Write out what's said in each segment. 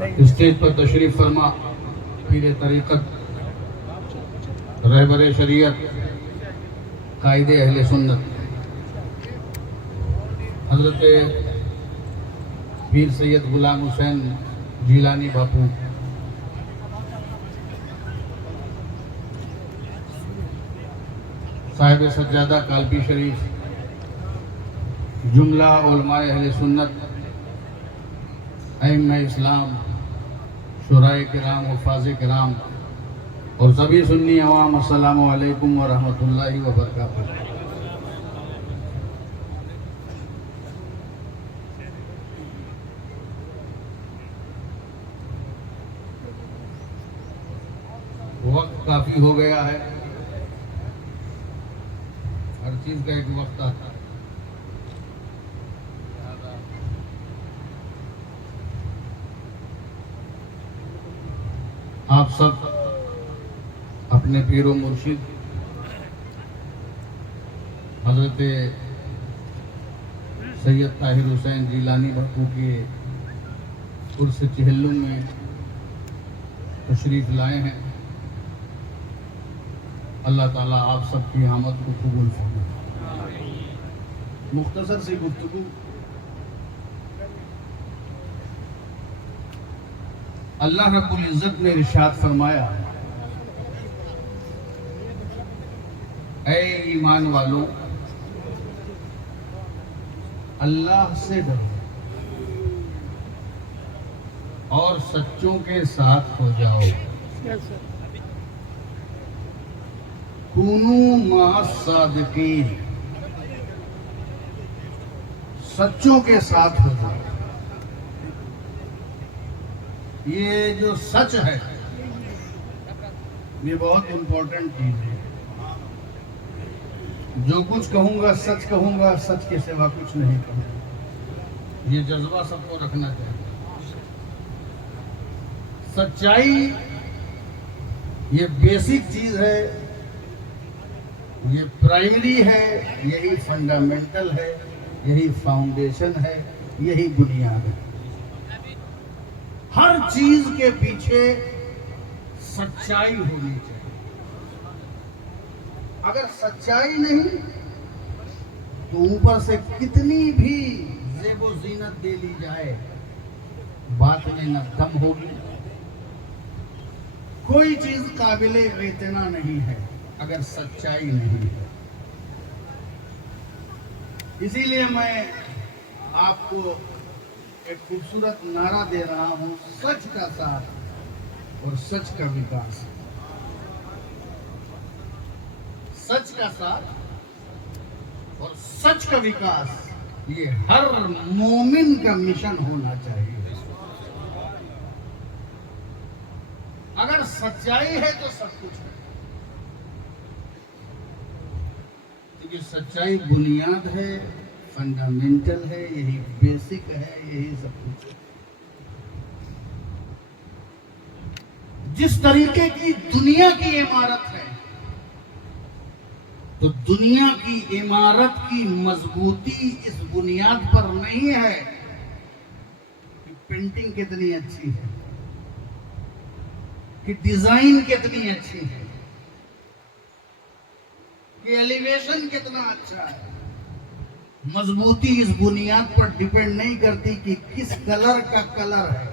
Stage پر تشریف فرما پیر طریقت، رہبر شریعت، قائد اہل سنت حضرت پیر سید غلام حسین جیلانی باپو، صاحب سجادہ کالپی شریف، جملہ علماء اہل سنت، ائمہ اسلام، شورائے کرام، حفاظ کرام اور سبھی سنی عوام، السلام علیکم ورحمۃ اللہ وبرکاتہ۔ وقت کافی ہو گیا ہے، ہر چیز کا ایک وقت آتا ہے۔ آپ سب اپنے پیر و مرشد حضرت سید طاہر حسین جیلانی باپو کے عرس چہلم میں تشریف لائے ہیں۔ اللہ تعالیٰ آپ سب کی آمد کو قبول فرمائے۔ مختصر سی گفتگو، اللہ رب العزت نے ارشاد فرمایا، اے ایمان والوں، اللہ سے ڈرو اور سچوں کے ساتھ ہو جاؤ، کونوا مع الصادقین، سچوں کے ساتھ ہو جاؤ۔ یہ جو سچ ہے یہ بہت امپورٹنٹ چیز ہے۔ جو کچھ کہوں گا سچ کہوں گا، سچ کے سوا کچھ نہیں کہوں گا، یہ جذبہ سب کو رکھنا چاہیے۔ سچائی یہ بیسک چیز ہے، یہ پرائمری ہے، یہی فنڈامنٹل ہے، یہی فاؤنڈیشن ہے، یہی بنیاد ہے۔ ہر چیز کے پیچھے سچائی ہونی چاہیے۔ اگر سچائی نہیں تو اوپر سے کتنی بھی زیب و زینت دے لی جائے، بات میں نہ دم ہوگی۔ کوئی چیز قابل اعتنا نہیں ہے اگر سچائی نہیں ہے۔ اسی لیے میں آپ کو ایک خوبصورت نعرہ دے رہا ہوں، سچ کا ساتھ اور سچ کا وکاس۔ سچ کا ساتھ اور سچ کا وکاس، یہ ہر مومن کا مشن ہونا چاہیے۔ اگر سچائی ہے تو سب کچھ ہے، کیونکہ سچائی بنیاد ہے، فنڈامنٹل ہے، یہی بیسک ہے، یہی سب کچھ ہے۔ جس طریقے کی دنیا کی عمارت ہے، تو دنیا کی عمارت کی مضبوطی اس بنیاد پر نہیں ہے کہ پینٹنگ کتنی اچھی ہے، کہ ڈیزائن کتنی اچھی ہے، کہ ایلیویشن کتنا اچھا ہے۔ مضبوطی اس بنیاد پر ڈیپینڈ نہیں کرتی کہ کس کلر کا کلر ہے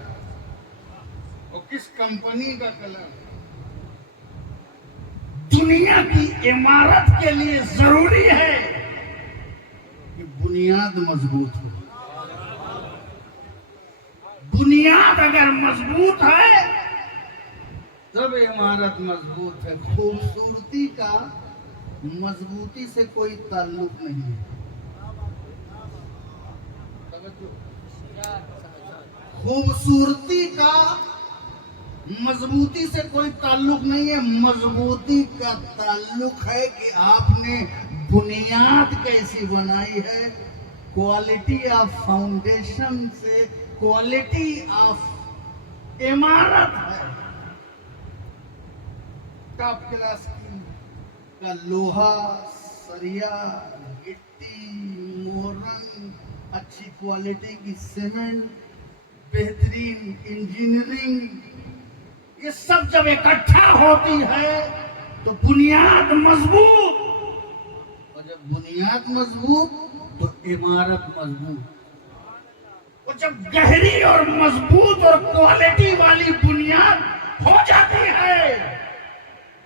اور کس کمپنی کا کلر ہے۔ دنیا کی عمارت کے لیے ضروری ہے کہ بنیاد مضبوط ہو۔ بنیاد اگر مضبوط ہے تب عمارت مضبوط ہے۔ خوبصورتی کا مضبوطی سے کوئی تعلق نہیں ہے۔ خوبصورتی کا مضبوطی سے کوئی تعلق نہیں ہے، مضبوطی کا تعلق ہے کہ آپ نے بنیاد کیسی بنائی ہے۔ کوالٹی آف فاؤنڈیشن سے کوالٹی آف عمارت ہے۔ ٹاپ کلاس کا لوہا، سریا، گٹی، مورنگ، اچھی کوالٹی کی سیمنٹ، बेहतरीन इंजीनियरिंग, ये सब जब इकट्ठा होती है तो बुनियाद मजबूत, और जब बुनियाद मजबूत तो इमारत मजबूत। और जब गहरी और मजबूत और क्वालिटी वाली बुनियाद हो जाती है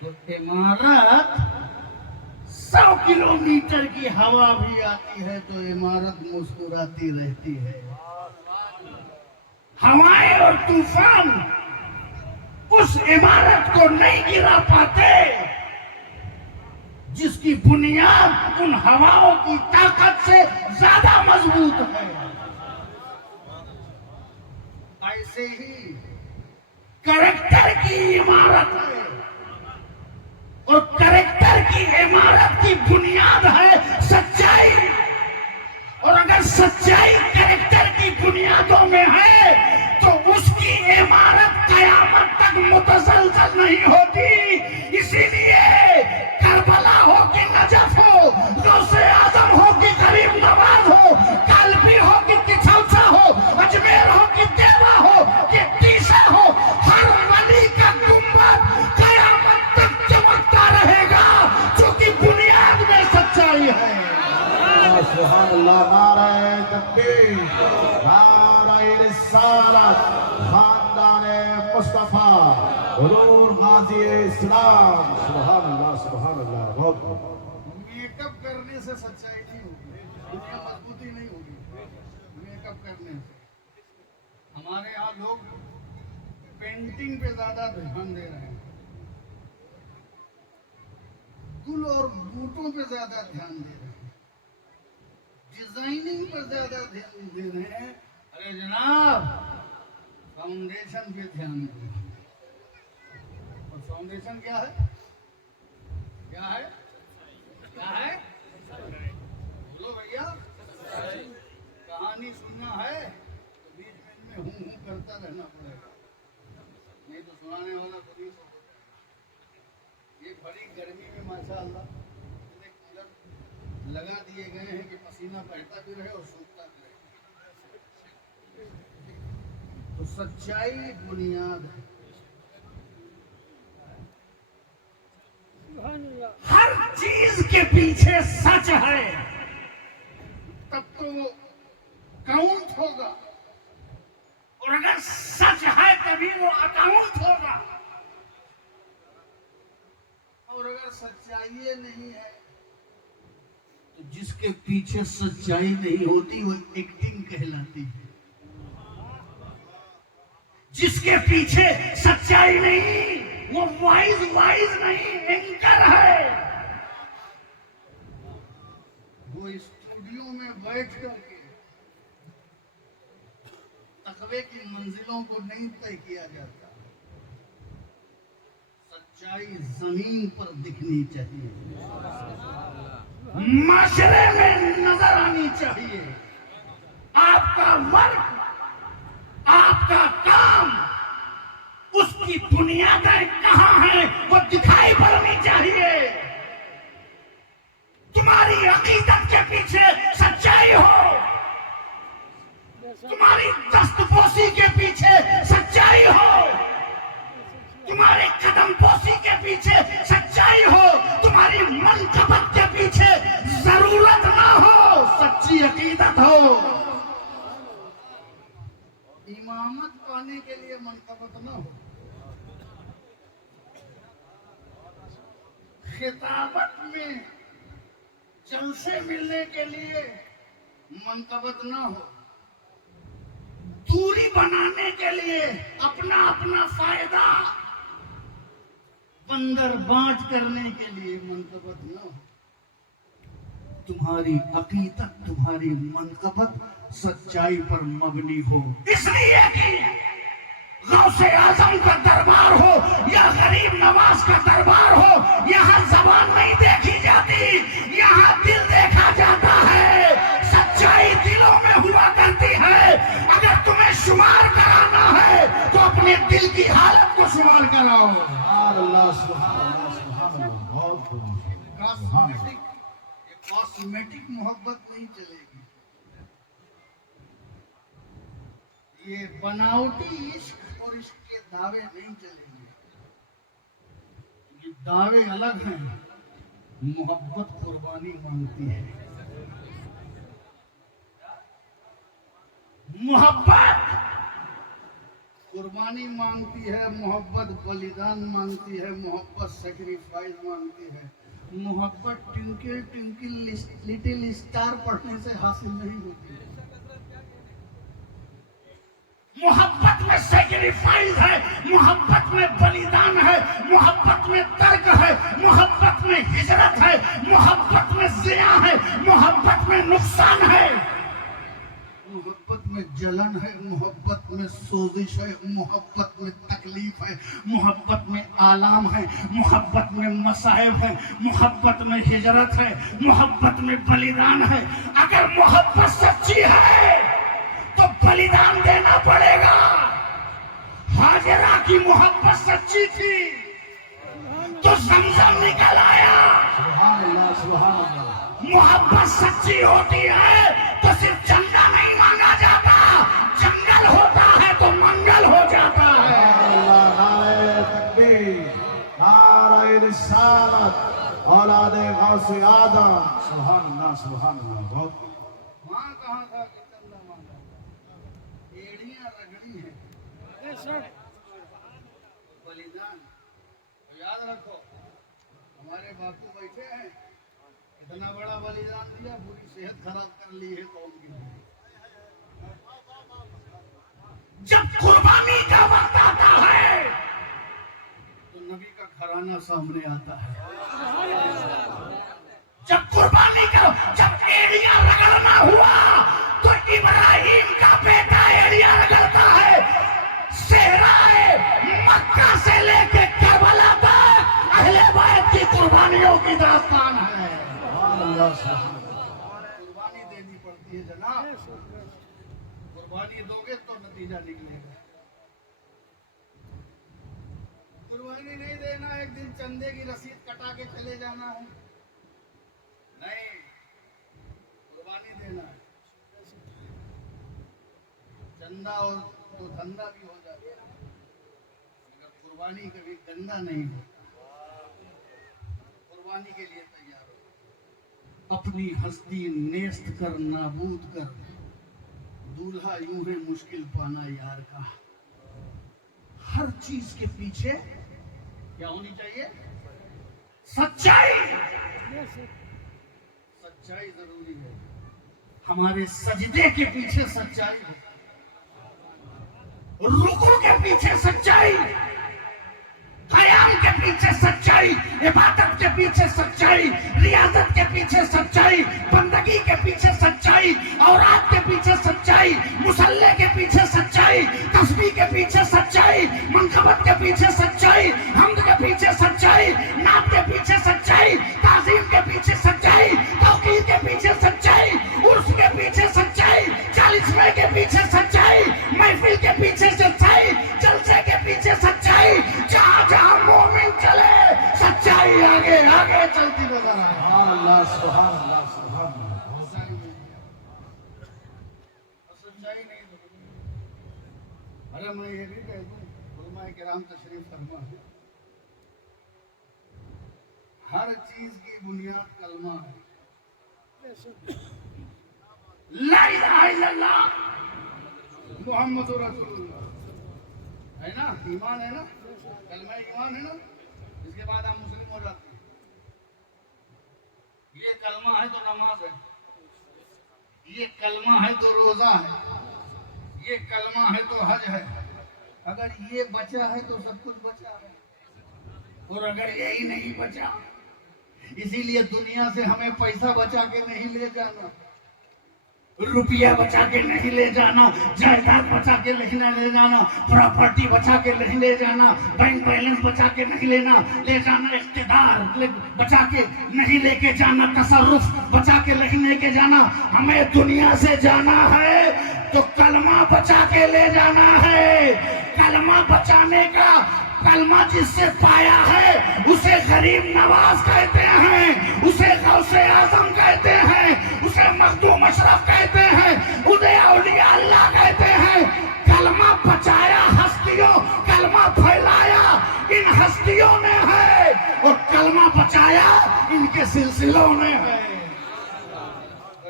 तो इमारत 100 किलोमीटर की हवा भी आती है तो इमारत मुस्कुराती रहती है। हवाएं और तूफान उस इमारत को नहीं गिरा पाते जिसकी बुनियाद उन हवाओं की ताकत से ज्यादा मजबूत है। ऐसे ही कैरेक्टर की इमारत है, और कैरेक्टर की इमारत की बुनियाद है सच्चाई। और अगर सच्चाई कैरेक्टर की बुनियादों में है तो उसकी इमारत कयामत तक मुतसलसल नहीं होती। इसीलिए करबला हो कि नजफ हो, गौसे आजम हो कि गरीब नवाज हो, कालपी हो कि किछौसा हो, अजमेर हो कि देवा हो कि तीसा हो, हर वली का गुंबद कयामत तक चमकता रहेगा क्योंकि बुनियाद में सच्चाई है। सुभान अल्लाह, नारे तकबीर, नारे रिसालत, खानदाने मुस्तफा, हुजूर गाज़ी इस्लाम। सुभान अल्लाह, सुभान अल्लाह। बहुत मेकअप करने से सच्चाई नहीं होगी, दुनिया मजबूती नहीं होगी। मेकअप करने से हमारे यहाँ लोग पेंटिंग पे ज्यादा ध्यान दे रहे हैं, गुल और बूटों पे ज्यादा ध्यान दे रहे हैं, डिजाइनिंग पर ज्यादा ध्यान दे रहे हैं। अरे जनाब, फाउंडेशन पे ध्यान दो। और फाउंडेशन क्या है? क्या है? क्या है? बोलो भैया, कहानी सुनना है तो बीच में हूँ करता रहना पड़ेगा, नहीं तो सुनाने वाला खुद ही सो। ये बड़ी गर्मी में माशाअल्लाह लगा दिए गए हैं कि पसीना बहता भी रहे और सूखता भी रहे। तो सच्चाई बुनियाद है। हर चीज के पीछे सच है तब तो वो काउंट होगा, और अगर सच है तभी वो अकाउंट होगा। और अगर सच्चाई नहीं है तो जिसके पीछे सच्चाई नहीं होती वो एक्टिंग कहलाती है। जिसके पीछे सच्चाई नहीं वो वाइज नहीं, एंकर है। वो स्टूडियो में बैठ करके तकवे की मंजिलों को नहीं तय किया जाता, सच्चाई जमीन पर दिखनी चाहिए, माशरे में नजर आनी चाहिए। आपका वर्क, आपका काम, उसकी बुनियादें कहाँ हैं वो दिखाई पड़नी चाहिए। तुम्हारी अकीदत के पीछे सच्चाई हो, तुम्हारी दस्तपोशी के पीछे सच्चाई हो, तुम्हारे कदम पोशी के पीछे सच्चाई हो, तुम्हारी मनकबत के पीछे जरूरत ना हो, सच्ची अकीदत हो। इमामत पाने के लिए मनकबत ना हो, खिताबत में जलसे मिलने के लिए मनकबत ना हो, दूरी बनाने के लिए अपना अपना फायदा बंदर बांट करने के लिए मनकबत न हो। तुम्हारी अकीदत, तुम्हारी मनकबत सच्चाई पर मबनी हो, इसलिए कि गौसे आजम का दरबार हो या गरीब नवाज का दरबार हो, यहाँ जबान नहीं देखी जाती, यहाँ दिल देखा जाता है। सच्चाई दिलों में हुआ करती है। अगर तुम्हें शुमार कराना है तो अपने दिल की हालत को शुमार कराओ। कॉस्मेटिक मोहब्बत नहीं चलेगी। ये बनावटी इश्क और इश्क के दावे नहीं चलेंगे। ये दावे अलग हैं, मोहब्बत कुर्बानी मांगती है। मोहब्बत कुर्बानी मांगती है, मोहब्बत बलिदान मांगती है, मोहब्बत सेक्रीफाइस मांगती है। मोहब्बत ट्विंकल ट्विंकल लिटिल स्टार पढ़ने से हासिल नहीं होती। मोहब्बत में सेक्रीफाइस है, मोहब्बत में बलिदान है, मोहब्बत में तर्क है, मोहब्बत में हिजरत है, मोहब्बत में ज़िया है, मोहब्बत में नुकसान है, मोहब्बत में जलन है, मोहब्बत में सोजिश है, मोहब्बत में तकलीफ है, मोहब्बत में आलाम है, मोहब्बत में मसाइब है, मोहब्बत में हिजरत है, मोहब्बत में बलिदान है। अगर मोहब्बत सच्ची है तो बलिदान देना पड़ेगा। हाजिरा की मोहब्बत सच्ची थी तो ज़मज़म निकल आया। सुभान अल्लाह, सुभान अल्लाह। मोहब्बत सच्ची होती है तो सिर्फ चंदा नहीं मांगा जाता, जंगल होता है तो मंगल हो जाता है। नारे तकबीर, नारे रिसालत, औलादे गौसे आदम। सुभान अल्लाह, सुभान अल्लाह। बहुत वहाँ कहाँ था कि चंदा मांगा, एड़ियाँ रगड़ी हैं, बलिदान। याद रखो, हमारे बापू बैठे हैं, इतना बड़ा बलिदान दिया, पूरी सेहत खराब कर ली है कौम की। जब कुर्बानी का वक्त आता है तो नबी का घराना सामने आता है। जब कुर्बानी का, जब एड़ियां रगड़ना हुआ तो इब्राहिम का बेटा एड़ियां रगड़ता है। सेहराए मक्का से लेके करबला तक अहले बैत की कुर्बानियों की दास्तान है। कुर्बानी देनी पड़ती है जनाब, कुर्बानी दोगे तो नतीजा निकलेगा। कुर्बानी नहीं देना, एक दिन चंदे की रसीद कटा के चले जाना है, नहीं, कुर्बानी देना है। चंदा और तो धंधा भी हो जाता है, मगर कुर्बानी कभी गंदा नहीं हो। कुर्बानी के लिए तैयार हो, अपनी हस्ती नेस्त कर नाबूद कर, दूल्हा यूं है मुश्किल पाना यार का। हर चीज के पीछे क्या होनी चाहिए? सच्चाई। सच्चाई जरूरी है। हमारे सजदे के पीछे सच्चाई है, रुकू के पीछे सच्चाई, कयाम के पीछे सच्चाई, इबादत के पीछे सच्चाई, रियाजत के पीछे सच्चाई, बंदगी के पीछे सच्चाई, औरात के पीछे सच्चाई, मुसल्ले के पीछे सच्चाई, तस्बीह के पीछे सच्चाई, मनकबत के पीछे सच्चाई, हम्द के पीछे सच्चाई, नात के पीछे सच्चाई, ताज़ीम के पीछे सच्चाई, तौकीर के पीछे सच्चाई, उर्स के पीछे सच्चाई, चालीसवें के पीछे सच्चाई, महफिल के पीछे सच्चाई, जलसे के पीछे सच्चाई। जहाँ जहाँ मोमिन चले सच्चाई आगे आगे चलती नजर आए। सुभान अल्लाह, सुभान अल्लाह, सुभान अल्लाह। सच्चाई नहीं तो अरे मैं ये भी कह दूं, उलमाए किराम तशरीफ फरमा है, हर चीज की बुनियाद कलमा है। ला इलाहा इल्लल्लाह मुहम्मदुर रसूलुल्लाह है ना, ईमान है ना, कलमा ईमान है ना, इसके बाद आप मुस्लिम हो जाते हैं। ये कलमा है तो नमाज है, ये कलमा है तो रोजा है, ये कलमा है तो हज है। अगर ये बचा है तो सब कुछ बचा है, और अगर यही नहीं बचा, इसीलिए दुनिया से हमें पैसा बचा के नहीं ले जाना, रुपया बचा के नहीं ले जाना, जायदाद बचा के नहीं ले जाना, प्रॉपर्टी बचा के नहीं ले जाना, बैंक बैलेंस बचा के नहीं ले जाना, इख्तिदार बचा के नहीं लेके जाना, तसर्रुफ बचा के नहीं लेके जाना। हमें दुनिया से जाना है तो कलमा बचा के ले जाना है। कलमा बचाने का, कलमा जिससे पाया है उसे गरीब नवाज कहते हैं, उसे गौसे आजम कहते हैं, उसे मखदूम अशरफ कहते हैं, उसे औलिया अल्लाह कहते हैं।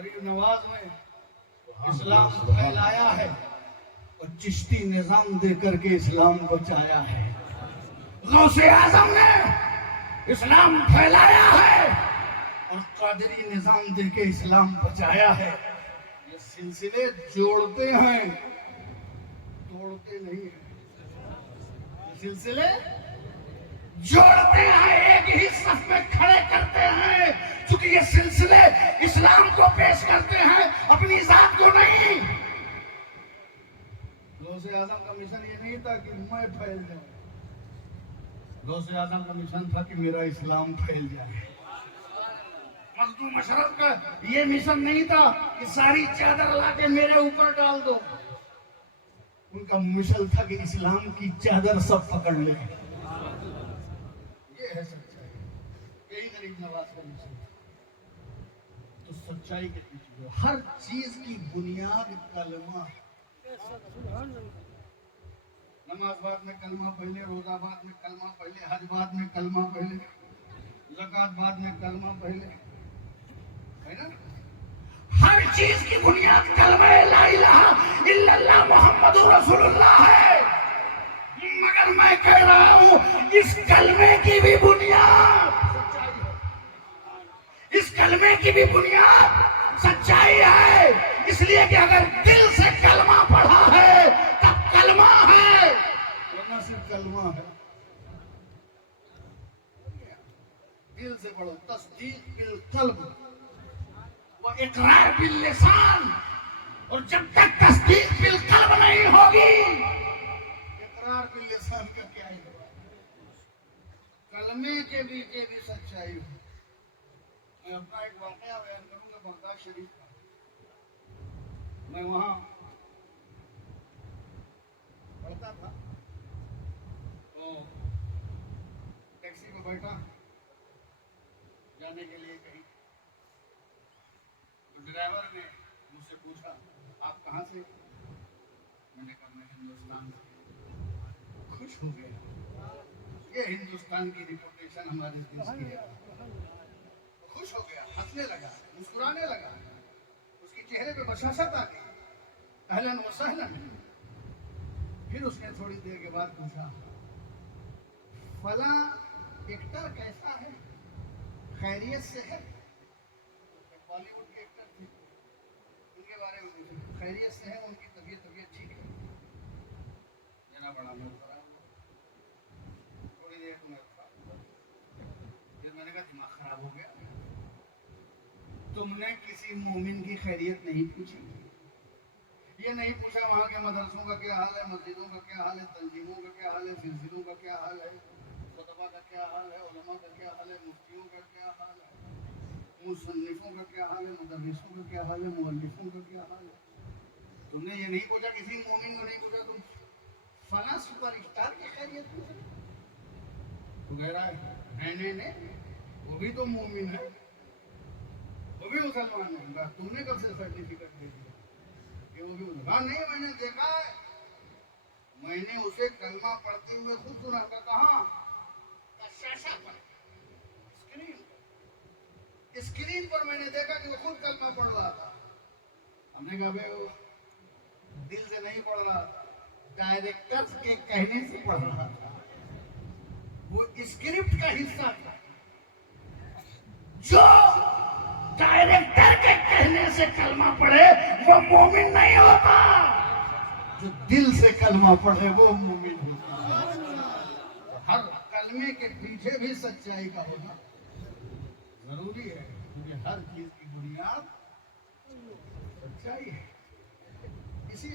غریب نواز نے اسلام پھیلایا ہے اور چشتی نظام دے کر کے اسلام بچایا ہے. غوث اعظم نے اسلام پھیلایا ہے اور قادری نظام دے کے اسلام بچایا ہے. یہ سلسلے جوڑتے ہیں, توڑتے نہیں ہیں. یہ سلسلے جوڑتے ہیں, ایک ہی صف میں کھڑے کرتے ہیں, چونکہ یہ سلسلے اسلام کو پیش کرتے ہیں, اپنی ذات کو نہیں. غوث اعظم کا مشن یہ نہیں تھا کہ میں پھیل جاؤں, غوث اعظم کا مشن تھا کہ میرا اسلام پھیل جائے. مخدوم اشرف کا یہ مشن نہیں تھا کہ ساری چادر لا کے میرے اوپر ڈال دو. ان کا مشن تھا کہ اسلام کی چادر سب پکڑ لے. یہ ہے سچائی. یہی غریب نواز کا مشن. تو سچائی کے پیچھے ہر چیز کی بنیاد کلمہ. نماز بعد میں کلمہ پہلے, روزہ بعد میں کلمہ پہلے, حج بعد میں کلمہ پہلے, زکات بعد میں کلمہ پہلے, ہے نا. ہر چیز کی بنیاد کلمہ لا الہ الا اللہ محمد رسول اللہ ہے. مگر میں کہہ رہا ہوں اس کلمے کی بھی بنیاد سچائی ہے. اس کلمے کی بھی بنیاد سچائی ہے. اس لیے کہ اگر دل سے کلمہ پڑھا ہے تب کلمہ ہے, ورنہ صرف کلمہ ہے. دل سے پڑھو. تصدیق بالقلب و اقرار باللسان. اور جب تک تصدیق بالقلب نہیں ہوگی, اقرار باللسان کا کیا ہے؟ کلمے کے پیچھے بھی سچائی ہو. میں اپنا ایک واقعہ بیان کروں گا بغداد شریف کا. میں وہاں پڑھتا تھا تو ٹیکسی میں بیٹھا جانے کے لیے کہیں. تو ڈرائیور نے مجھ سے پوچھا آپ کہاں سے؟ میں نے کہا میں ہندوستان سے. خوش ہو گیا. یہ ہندوستان کی ریپوٹیشن ہمارے دیش کی ہے. خوش ہو گیا, ہنسنے لگا, مسکرانے لگا. اس کی چہرے پہ بشاشت آ گئی. اہلاً و سہلاً. پھر اس نے تھوڑی دیر کے بعد پوچھا فلاں ایکٹر کیسا ہے, خیریت سے ہے؟ بالی ووڈ کے ایکٹر تھے, ان کے بارے میں پوچھا. خیریت سے ہے, ان کی طبیعت ٹھیک ہے؟ میرا بڑا محترم. تھوڑی دیر تو میں تھا, پھر میں نے کہا دماغ خراب ہو گیا. تم نے کسی مومن کی خیریت نہیں پوچھی. یہ نہیں پوچھا وہاں کے مدرسوں کا کیا حال ہے, مسجدوں کا کیا حال ہے, تنظیموں کا کیا حال ہے, سلسلوں کا کیا حال ہے, خطبہ کا کیا حال ہے, علماء کا کیا حال ہے, مفتیوں کا کیا حال ہے, مصنفوں کا کیا حال ہے, مدرسوں کا کیا حال ہے, مؤلفوں کا کیا حال ہے. تم نے یہ نہیں پوچھا, کسی مومن کو نہیں پوچھا, تم فلاں سپر اسٹار کی خیریت پوچھا. تو کہہ رہا ہے نہیں, وہ بھی تو مومن ہے, وہ بھی مسلمان ہے. تم نے کب سے سرٹیفکیٹ دے دیا کہ وہ بھی مسلمان نہیں؟ میں نے دیکھا ہے, میں نے اسے کلمہ پڑھتے ہوئے خود سنا تھا. کہاں؟ شاشہ پر, اسکرین پر میں نے دیکھا کہ وہ خود کلمہ پڑھ رہا تھا. ہم نے کہا بھائی وہ دل سے نہیں پڑھ رہا تھا, ڈائریکٹر کے کہنے سے پڑھ رہا تھا. وہ اسکرپٹ کا حصہ تھا. جو ڈائریکٹر کے کہنے سے کلمہ پڑھے وہ مومن نہیں ہوتا, جو دل سے کلمہ پڑھے وہ مومن ہوتا. ہر کلمے کے پیچھے بھی سچائی کا ہونا ضروری ہے, کیونکہ ہر چیز کی بنیاد سچائی ہے. اسی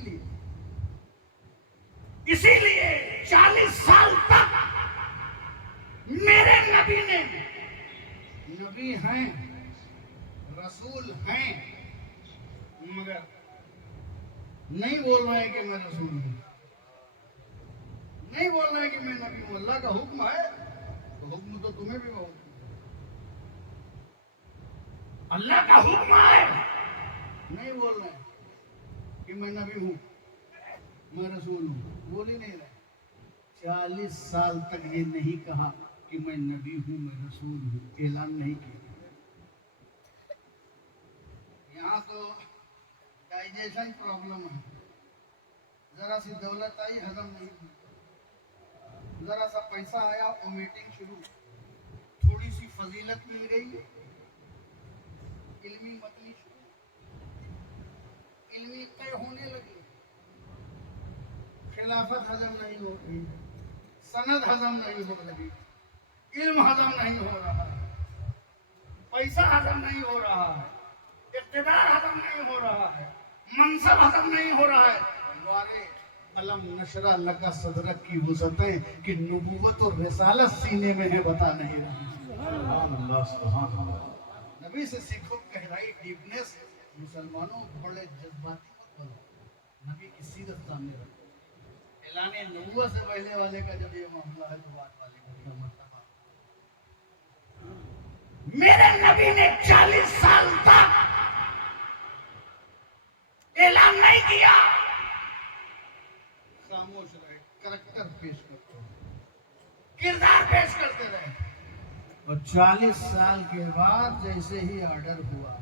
لیے 40 سال تک میرے نبی نے, نبی ہیں, رسول ہیں, مگر نہیں بول رہے ہیں کہ میں رسول ہوں, نہیں بول رہے ہیں کہ میں نبی ہوں. اللہ کا حکم ہے تو حکم تو تمہیں بھی بہت. اللہ کا حکم ہے, نہیں بول رہے ہیں کہ میں نبی ہوں, میں رسول ہوں. بول ہی نہیں رہے. 40 سال تک یہ نہیں کہا کہ میں نبی ہوں, میں رسول ہوں, اعلان نہیں کیا. यहाँ तो डाइजेशन प्रॉब्लम है, जरा सी दौलत आई हजम नहीं हुई, जरा सा पैसा आया वोमिटिंग शुरू, थोड़ी सी फजीलत मिल गई इल्मी मतली शुरू, इल्मी तय होने लगी, खिलाफत हजम नहीं हो रही, सनद हजम नहीं हो रही, इल्म हजम नहीं हो रहा है, पैसा हजम नहीं हो रहा है, इक़्तिदार हजम नहीं हो रहा है, मनसब हजम नहीं हो रहा है। वारे अलम नशरा लका सदरक की वुसअतें कि नबूवत और रिसालत सीने में है बता नहीं रही। सुभान अल्लाह, सुभान अल्लाह। नबी से सीखो गहराई, डीपनेस। मुसलमानों बड़े जज्बाती मत बनो, नबी की सीरत सामने रखो। ऐलाने नबूवत से पहले वाले का जब ये मामला है तो बाद वाले का क्या मर्तबा। मेरे नबी ने 40 साल तक ऐलान नहीं किया, खामोश रहे, करैक्टर पेश करते रहे, किरदार पेश करते रहे। और 40 साल के बाद जैसे ही ऑर्डर हुआ,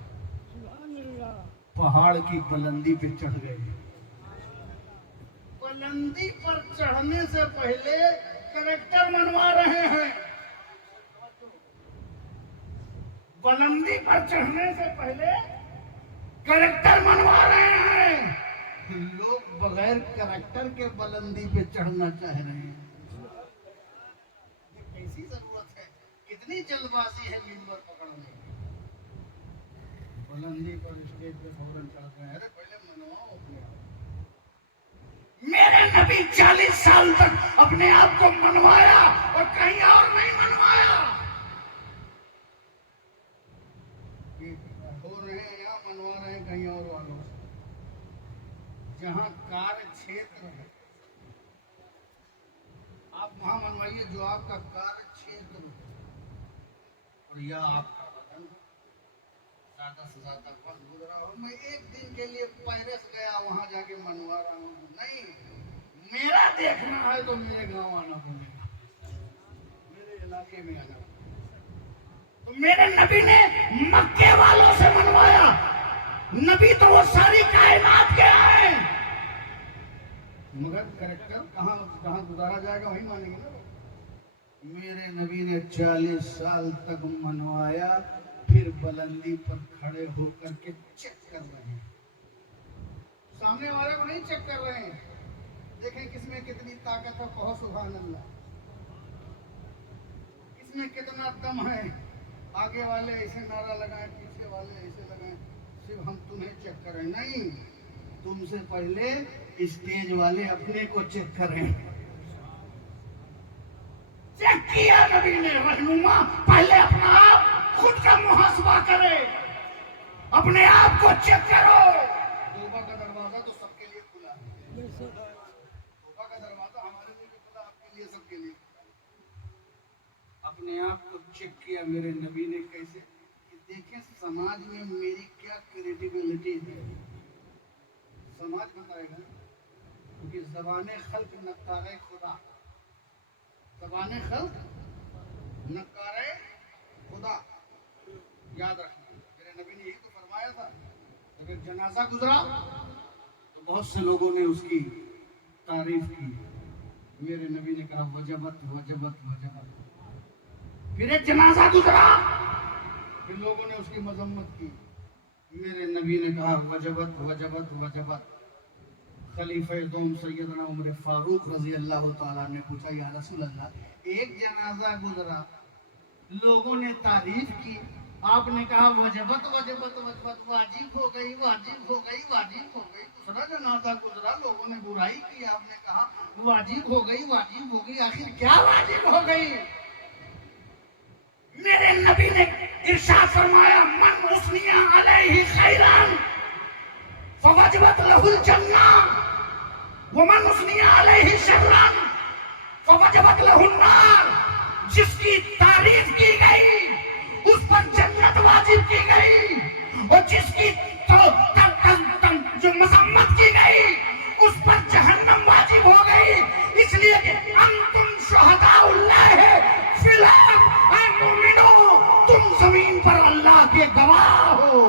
पहाड़ की बुलंदी पे चढ़ गए। बुलंदी पर चढ़ने से पहले करैक्टर मनवा रहे हैं। बुलंदी पर चढ़ने से पहले करैक्टर मनवा रहे हैं। लोग बगैर करैक्टर के बुलंदी पे चढ़ना चाह रहे हैं। कैसी जरूरत है, कितनी जल्दबाजी है मिंबर पकड़ने की। बुलंदी पर स्टेज पे फौरन चढ़ गए। अरे पहले मनवाओ अपने आप। मेरे नबी 40 साल तक अपने आप को मनवाया और कहीं और नहीं मनवाया। हो रहे हैं यहाँ मनवा रहे हैं कहीं और वालों से। जहाँ कार्य क्षेत्र है आप वहां मनवाइए जो आपका कार्य क्षेत्र है और यह आपका वतन हो। ज्यादा से ज्यादा वक्त गुजरा हो, मैं एक दिन के लिए पेरिस गया वहां जाके मनवा रहा हूँ, नहीं। मेरा देखना है तो मेरे गांव आना पड़ेगा, मेरे इलाके में आना पड़ेगा। तो मेरे नबी ने मक्के वालों से मनवाया। नबी तो वो सारी कायनात के आए, मगर करैक्टर कहाँ गुजारा जाएगा वही मानेंगे ना। मेरे नबी ने 40 साल तक मनवाया, फिर बुलंदी पर खड़े होकर के चेक कर रहे हैं। सामने वाले को नहीं चेक कर रहे हैं, देखें किसमें कितनी ताकत है। कहो सुभान अल्लाह। इसमें कितना दम है। आगे वाले ऐसे नारा लगाएं, पीछे वाले ऐसे लगाएं, सिर्फ हम तुम्हें चेक करें, नहीं। तुमसे पहले स्टेज वाले अपने को चेक करें। चेक किया नबी ने। रहनुमा पहले अपना आप खुद का मुहासबा करे, अपने आप को चेक करो। तौबा का दरवाजा तो सबके लिए खुला है। तौबा का दरवाजा हमारे लिए भी खुला, आपके लिए, सबके लिए खुला। अपने आप को चेक किया मेरे नबी ने। कैसे? देखें समाज में मेरी क्या क्रेडिबिलिटी है, समाज बताएगा। क्योंकि ज़बाने खल्क नक्कारे खुदा, ज़बाने खल्क नक्कारे खुदा, याद रखना। मेरे नबी ने यही तो फरमाया था। जब एक जनाजा गुजरा तो बहुत से लोगों ने उसकी तारीफ की। मेरे नबी ने कहा वजबत वजबत वजबत। फिर एक जनाजा गुजरा, फिर लोगों ने उसकी मजम्मत की। मेरे नबी ने कहा वजबत वजबत वजबत। खलीफा दोम सैयदना उमर फारूक रजी अल्लाह तआला ने पूछा, या रसूल अल्लाह, एक जनाजा गुजरा, लोगों ने तारीफ की, आपने कहा वजबत वजबत वजबत, वाजिब हो गई वाजिब हो गई वाजिब हो गई। दूसरा जनाजा गुजरा, लोगों ने बुराई की, आपने कहा वाजिब हो गई वाजिब हो गई। आखिर क्या वाजिब हो गई? मेरे नबी ने इरशाद फरमाया, मन उसनिया अलैहि खैरन फवजबत लहुल जन्नह व मन उसनिया अलैहि शर्रन फवजबत लहुन नार। जिसकी तारीफ की गई उस पर जन्नत वाजिब की गई, और जिसकी जो मजम्मत की गई उस पर जहन्नम वाजिब हो गई। इसलिए कि अंतुम शुहदाउल्लाह फिल अर्द, तुम जमीन पर अल्लाह के गवाह हो।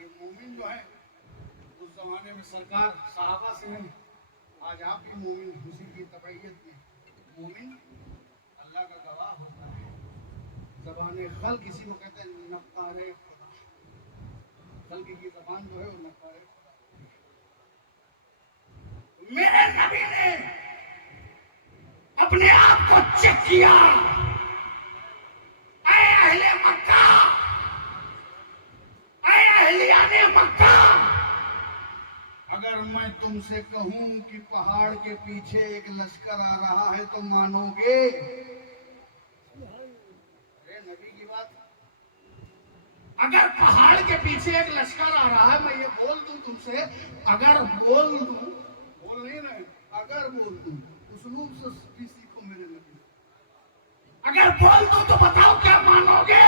یہ مومن جو ہے اس زمانے میں سرکار صحابہ سے ہیں، آج آپ بھی مومن اسی کی تبعیت میں مومن اللہ کا گواہ ہوتا ہے. زبان خلق اسی کو کہتے ہیں نقار خدا. خلق کی زبان جو ہے وہ نقار خدا ہوتی ہے. میرے نبی نے اپنے آپ کو چیک کیا. اے اہل مکہ، اے اہلیان مکہ، اگر میں تم سے کہوں کہ پہاڑ کے پیچھے ایک لشکر آ رہا ہے تو مانو گے؟ نبی کی بات. اگر پہاڑ کے پیچھے ایک لشکر آ رہا ہے، میں یہ بول دوں تم سے، اگر بول دوں، بول نہیں رہے، اگر بول دوں، اسلوب سے بھی سیکھو میرے نبی. اگر بول دوں تو بتاؤ کیا مانو گے؟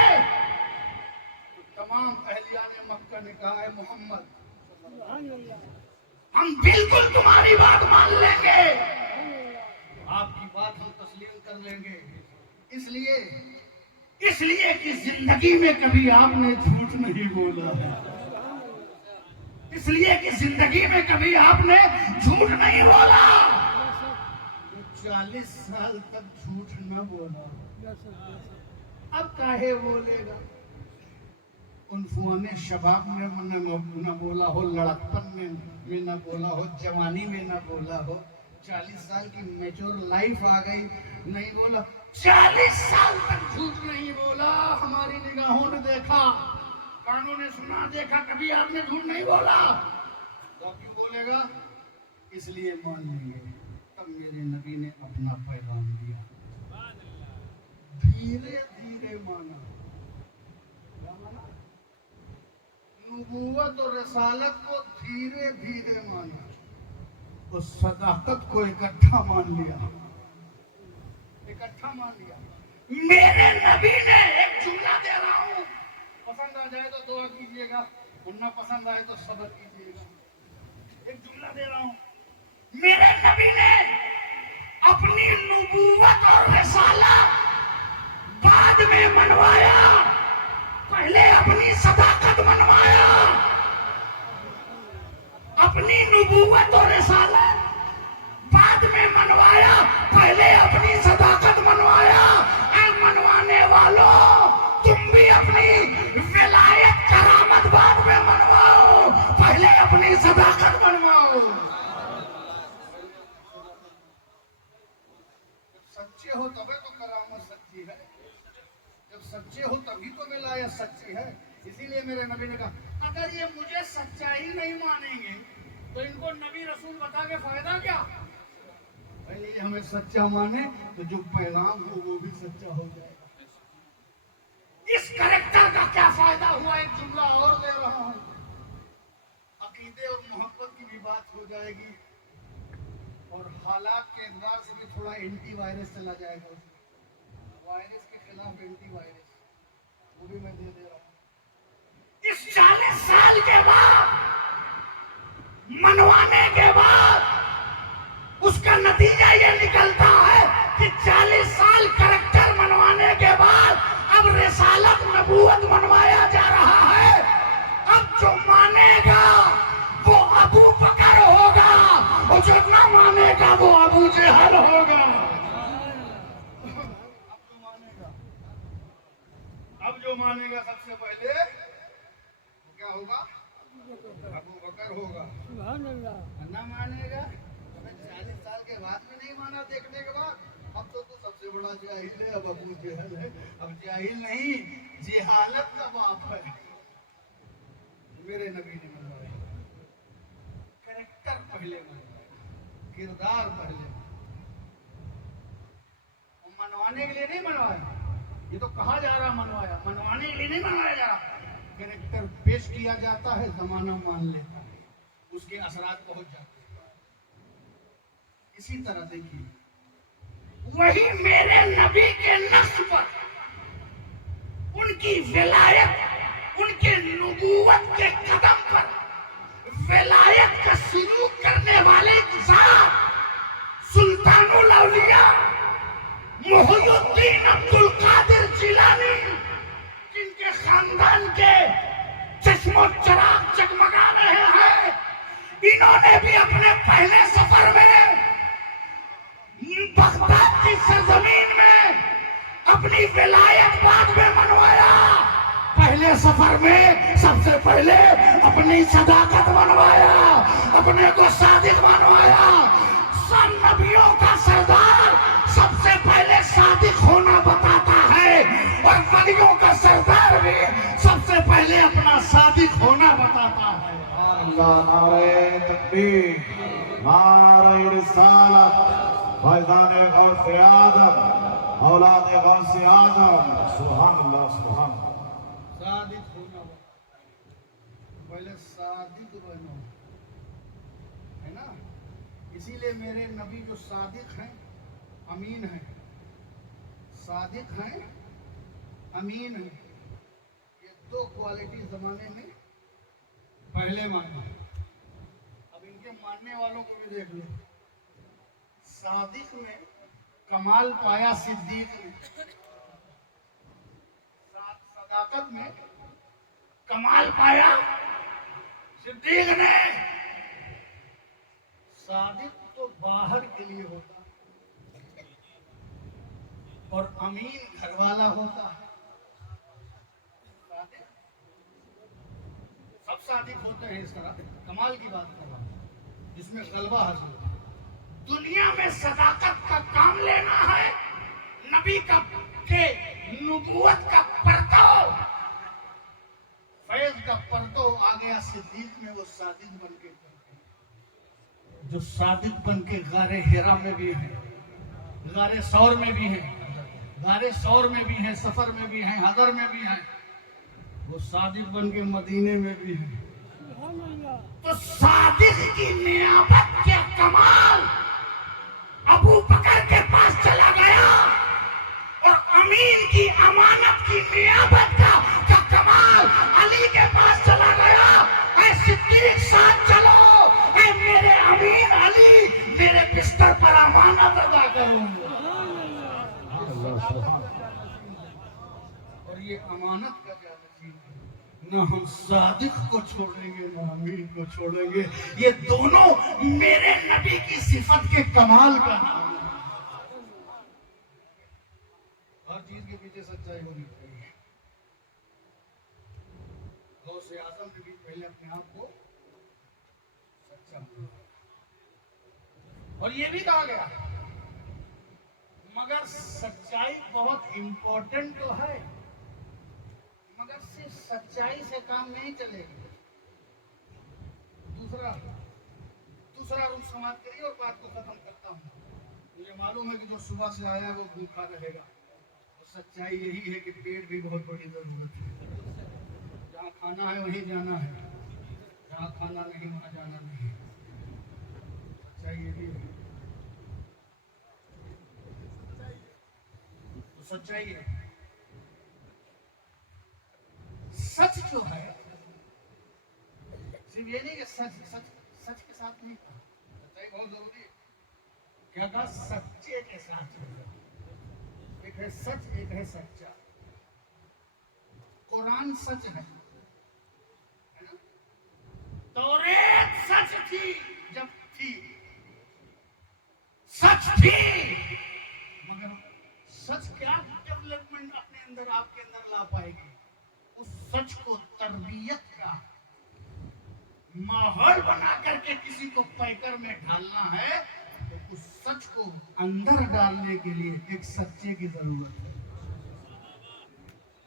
تمام اہلیان مکہ نے کہا ہے محمد ہم بالکل تمہاری بات مان لیں گے، آپ کی بات ہم تسلیم کر لیں گے. اس لیے کہ زندگی میں کبھی آپ نے جھوٹ نہیں بولا ہے. اس لیے کہ زندگی میں کبھی آپ نے جھوٹ نہیں بولا. 40 سال تک جھوٹ نہ بولا، اب کاہے بولے گا؟ عنفوان شباب میں نہ بولا ہو، لڑکپن میں نہ بولا ہو، جوانی میں نہ بولا ہو، 40 سال کی میچور لائف آ گئی نہیں بولا. 40 سال تک جھوٹ نہیں بولا. ہماری نگاہوں نے دیکھا، کانوں نے سنا، دیکھا، کبھی آپ نے جھوٹ نہیں بولا. تو اب کیوں بولے گا؟ اس لیے مان لیں گے. تب میرے نبی نے اپنا پیغام دیا، دھیرے دھیرے مانا. نبوت اور رسالت کو دھیرے دھیرے مانا، اور صداقت کو اکٹھا مان لیا. اکٹھا مان لیا. میرے نبی نے ایک جملہ دے رہا ہوں، پسند آ جائے تو دعا کیجیے گا، ورنہ پسند آئے تو صبر کیجیے گا. ایک جملہ دے رہا ہوں. میرے نبی نے اپنی نبوت اور رسالت بعد میں منوایا، پہلے اپنی صداقت منوایا. اپنی نبوت اور رسالت بعد میں منوایا، پہلے اپنی صداقت منوایا. اے منوانے والوں، تم بھی اپنی ولایت کرامت بعد میں منواؤ، پہلے اپنی صداقت منواؤ. سچے ہو تبھی تو کرامت سچی ہے، جب سچے ہو تبھی تو ولایت سچی ہے. اسی لیے میرے نبی نے کہا اگر یہ مجھے سچائی نہیں مانیں گے تو ان کو نبی رسول بتا کے فائدہ کیا؟ پہلے یہ ہمیں سچا مانے تو جو پیغام ہو وہ بھی سچا ہو جائے گا. اس کریکٹر کا کیا فائدہ ہوا؟ ایک جملہ اور دے رہا ہوں، عقیدے اور محبت کی بھی بات ہو جائے گی، اور حالات کے اعتبار سے بھی تھوڑا اینٹی وائرس چلا جائے گا. وائرس کے خلاف اینٹی وائرس وہ بھی میں دے رہا ہوں. اس 40 سال کے بعد منوانے کے بعد اس کا نتیجہ یہ نکلتا ہے کہ 40 سال کریکٹر منوانے کے بعد اب رسالت نبوت منوایا جا رہا ہے. اب جو مانے گا وہ ابو بکر ہوگا، اور جو نہ مانے گا وہ ابو جہل ہوگا. اب جو مانے گا سب سے پہلے کیا ہوگا؟ ابو بکر ہوگا. نہ مانے گا 40 سال کے بعد میں نہیں مانا، دیکھنے کے بعد اب تو سب سے بڑا جاہل ہے، اب ابو جہل ہے. اب جاہل نہیں، جہالت کا باپ ہے. میرے نبی نے منوایا، کریکٹر پہلے منوایا، کردار پہلے. منوانے کے لیے نہیں منوایا، یہ تو کہا جا رہا منوایا، منوانے کے لیے نہیں منوایا جا رہا. کریکٹر پیش کیا جاتا ہے، زمانہ مان لیتا ہے، اس کے اثرات پہنچ جاتے ہیں. اسی طرح دیکھیے، وہی میرے نبی کے نقش پر، ان کی ولایت، ان کے نبوت کے قدم پر ولایت کا سلوک کرنے والے ذات سلطان الاولیاء محی الدین عبد القادر جیلانی، جن کے خاندان کے چشم و چراغ میں سب سے پہلے اپنی صداقت بنوایا، اپنے کو صادق بنوایا۔ سب نبیوں کا سردار سب سے پہلے صادق ہونا بتاتا ہے، اور ولیوں کا سردار بھی سب سے پہلے اپنا صادق ہونا بتاتا ہے۔ اللہ، نعرہ تکبیر، نعرہ رسالت، فیضان غوث اعظم، اولاد غوث اعظم، سبحان اللہ، سبحان اللہ۔ صادق ہونا پہلے صادق بنو، ہے نا؟ اسی لیے میرے نبی جو صادق ہیں، امین ہیں، صادق ہیں، امین ہیں، یہ دو کوالٹی زمانے میں پہلے مانے۔ اب ان کے ماننے والوں کو بھی دیکھ لو، صادق میں کمال پایا صدیق نے، صداقت میں کمال پایا صدیق نے۔ صادق تو باہر کے لیے ہوتا اور امین گھر والا ہوتا ہے۔ سب صادق ہوتے ہیں اس طرح، کمال کی بات کر رہا ہوں جس میں غلبہ حاصل ہو۔ دنیا میں صداقت کا کام لینا ہے، نبی کا کہ نبوت کا پرتو، فیض کا پرتو آ گیا صدیق میں، وہ صادق بن کے، جو صادق بن کے غار حرا میں بھی ہیں، غار ثور میں بھی ہیں، غار ثور میں بھی ہیں، سفر میں بھی ہیں، حضر میں بھی ہیں، وہ صادق بن کے مدینے میں بھی ہیں۔ تو صادق کی نیابت کے کمال ابو بکر کے پاس چلا گیا، اور امین کی امانت کی نیابت کا کمال علی کے پاس چلا گیا۔ اے صدیق ساتھ چلو، اے میرے امین علی میرے بستر پر امانت ادا کروں۔ اور یہ امانت کا کیا نصیب ہے، نہ ہم صادق کو چھوڑیں گے نہ امین کو چھوڑیں گے، یہ دونوں میرے نبی کی صفت کے کمال کا نام ہے۔ ہر چیز کے پیچھے سچائی ہونی چاہیے۔ غوث اعظم نے بھی پہلے اپنے آپ کو سچا بنایا، اور یہ بھی کہا گیا مگر سچائی بہت امپورٹنٹ تو ہے، مگر صرف سچائی سے کام نہیں چلے گا۔ دوسرا روپ سماعت کریے اور بات کو ختم کرتا ہوں۔ مجھے معلوم ہے کہ جو صبح سے آیا ہے وہ بھوکا رہے گا، اور سچائی یہی ہے کہ پیٹ بھی بہت بڑی ضرورت ہے۔ جہاں کھانا ہے وہیں جانا ہے، جہاں کھانا نہیں وہاں جانا نہیں۔ سچائی یہ بھی ہے، تو سچائی ہے۔ سچ جو ہے صرف یہ نہیں کہ سچ کے ساتھ نہیں، سچائی بہت ضروری ہے۔ کیا کہا؟ سچے کے ساتھ، ایک ہے سچ، ایک ہے سچا۔ قرآن سچ ہے نا؟ توریت سچ تھی جب تھی، سچ تھی، مگر سچ کیا ڈیولپمنٹ اپنے اندر آپ کے اندر لا پائے گی؟ اس سچ کو تربیت کا ماحول بنا کر کے کسی کو پیکر میں ڈالنا ہے، تو اس سچ کو اندر ڈالنے کے لیے ایک سچے کی ضرورت ہے۔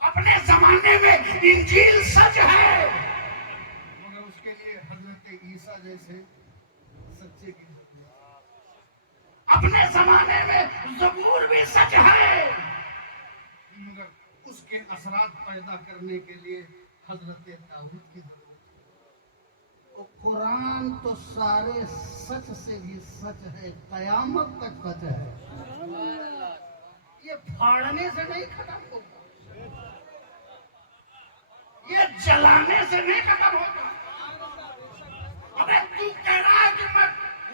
اپنے زمانے میں انجیل سچ ہے، مگر اس کے لیے حضرت عیسیٰ جیسے سچے کی ضرورت ہے۔ اپنے زمانے میں زبور بھی سچ ہے، مگر اس کے اثرات پیدا کرنے کے لیے حضرت داؤد کی ضرورت ہے۔ قرآن تو سارے سچ سے بھی سچ ہے، قیامت تک سچ ہے، یہ پھاڑنے سے نہیں ختم ہوگا، یہ جلانے سے نہیں ختم ہوگا۔ ابے تو کہہ رہا ہے کہ میں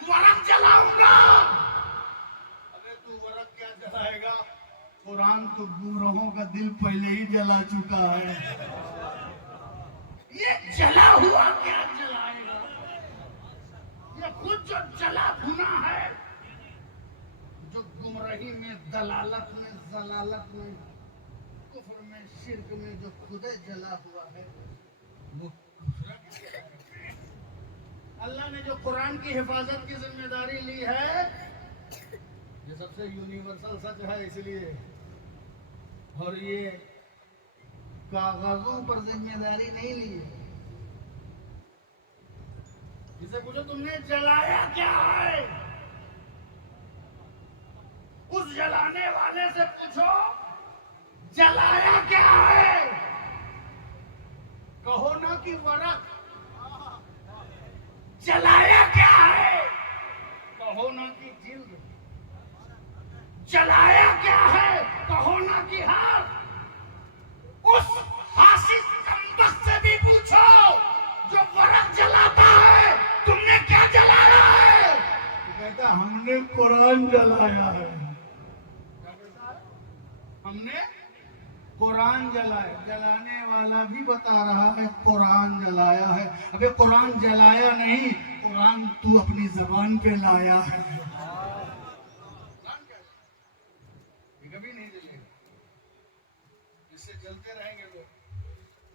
ورق جلاؤں گا، ابے تو ورق کیا جلائے گا؟ قرآن تو گمراہوں کا دل پہلے ہی جلا چکا ہے، یہ جلا ہوا کیا جلائے گا؟ یہ خود جو جلا بھنا ہے، جو گمراہی میں، دلالت میں، ضلالت میں، کفر میں، شرک میں جو خود جلا ہوا ہے، وہ دوسرا کیا؟ اللہ نے جو قرآن کی حفاظت کی ذمہ داری لی ہے یہ سب سے یونیورسل سچ ہے، اس لیے، اور یہ کاغذوں پر ذمہ داری نہیں لی ہے۔ جسے پوچھو تم نے جلایا کیا ہے، اس جلانے والے سے پوچھو جلایا کیا ہے، کہو نا کہ ورق۔ جلایا کیا ہے، کہو نا کہ جلد۔ جلایا کیا ہے، کہو نا کہ ہاتھ۔ اس حاسد کمبخت سے بھی پوچھو جو ورق جلاتا ہے تم نے کیا جلایا ہے، تو کہتا ہے ہم نے قرآن جلایا ہے۔ کیا کہتا ہے؟ ہم نے قرآن جلایا۔ جلانے والا بھی بتا رہا ہے قرآن جلایا ہے۔ ابھی قرآن جلایا نہیں، قرآن تو اپنی زبان پہ لایا ہے۔ یہ کبھی نہیں جلے گا، اس سے جلتے رہیں گے لوگ،